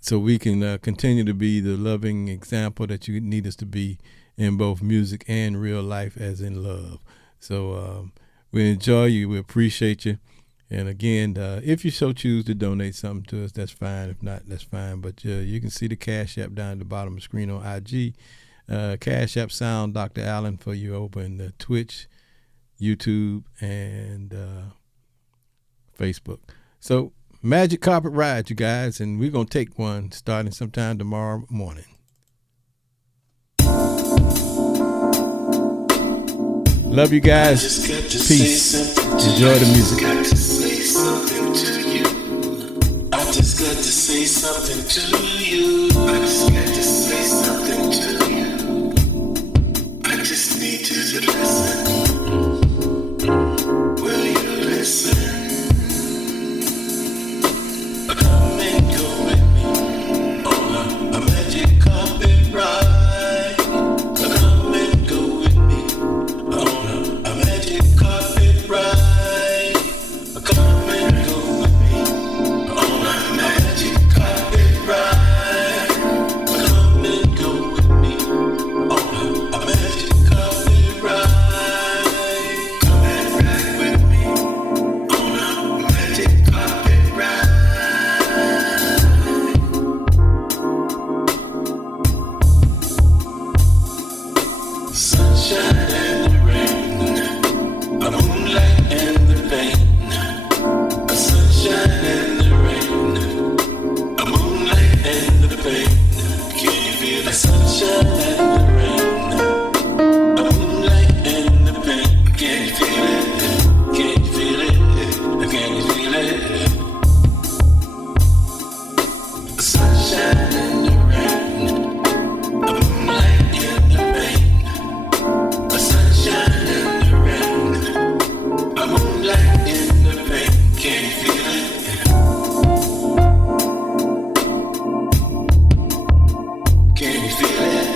so we can continue to be the loving example that you need us to be in both music and real life, as in love. So we enjoy you. We appreciate you. And again, if you so choose to donate something to us, that's fine. If not, that's fine. But you can see the Cash App down at the bottom of the screen on IG. Cash App Sound Dr. Allen for you over in the Twitch, YouTube, and Facebook. So Magic Carpet Ride, you guys. And we're going to take one starting sometime tomorrow morning. Love you guys. Peace. Enjoy the music. I just got to say something to you. I just got to say something to you. I just need you to listen. Will you listen? Come and go with me on a magic carpet ride. Come and go with me on a magic carpet ride. Come and go with me on a magic carpet ride. Come and go with me on a magic carpet ride. Come and ride with me on a magic carpet ride. Sunshine and the rain, a moonlight and the pain. A sunshine and the rain, a moonlight and the pain. Can you feel the sunshine and the rain, a moonlight and the pain? Can you feel it? Can you feel it? Can you feel it? The sunshine and the rain, a moonlight and the pain. The sunshine and the rain, a moonlight in the pain. Can you feel it? Can you feel it?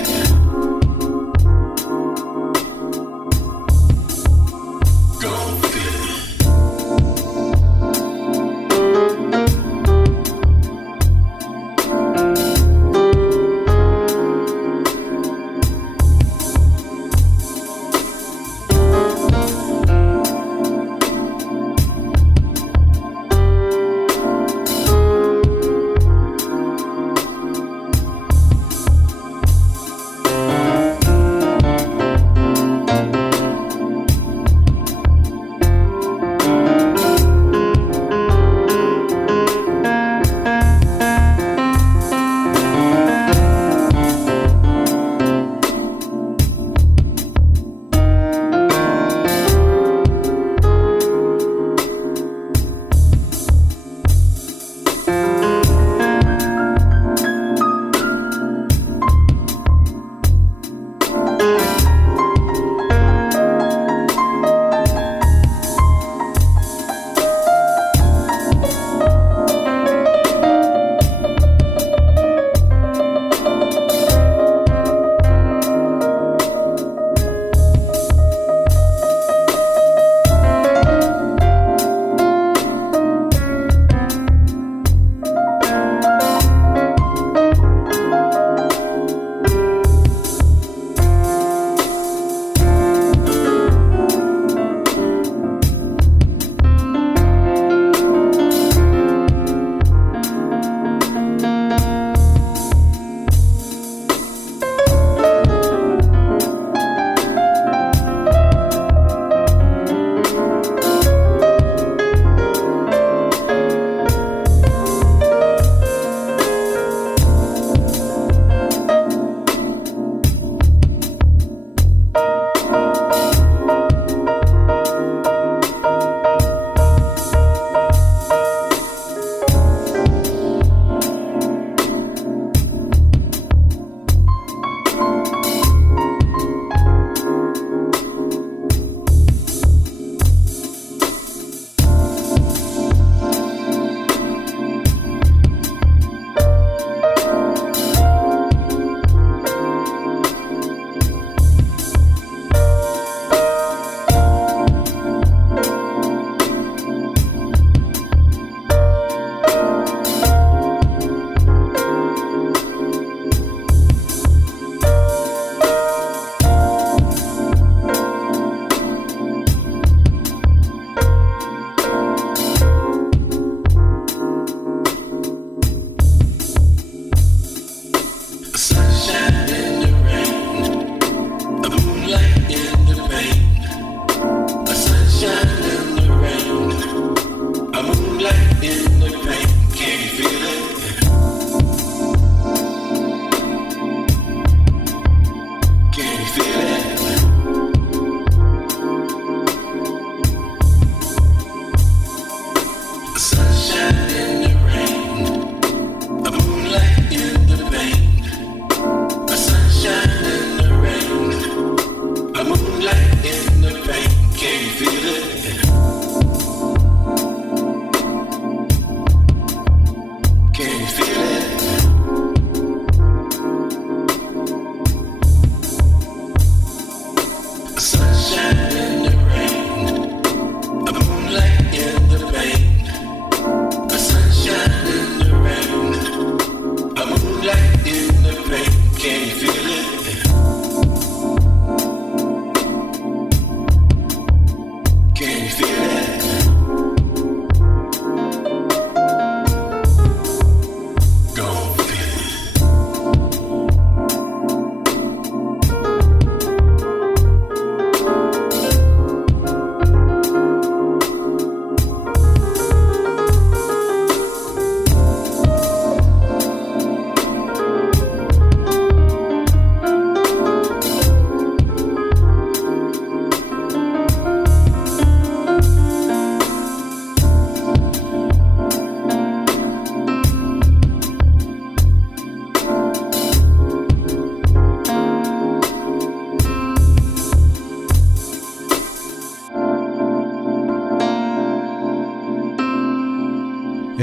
Go and feel it.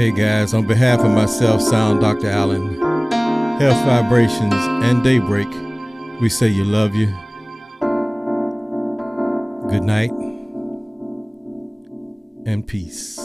Hey guys, on behalf of myself, Sound Dr. Allen, Health Vibrations, and Daybreak, we say you love you. Good night and peace.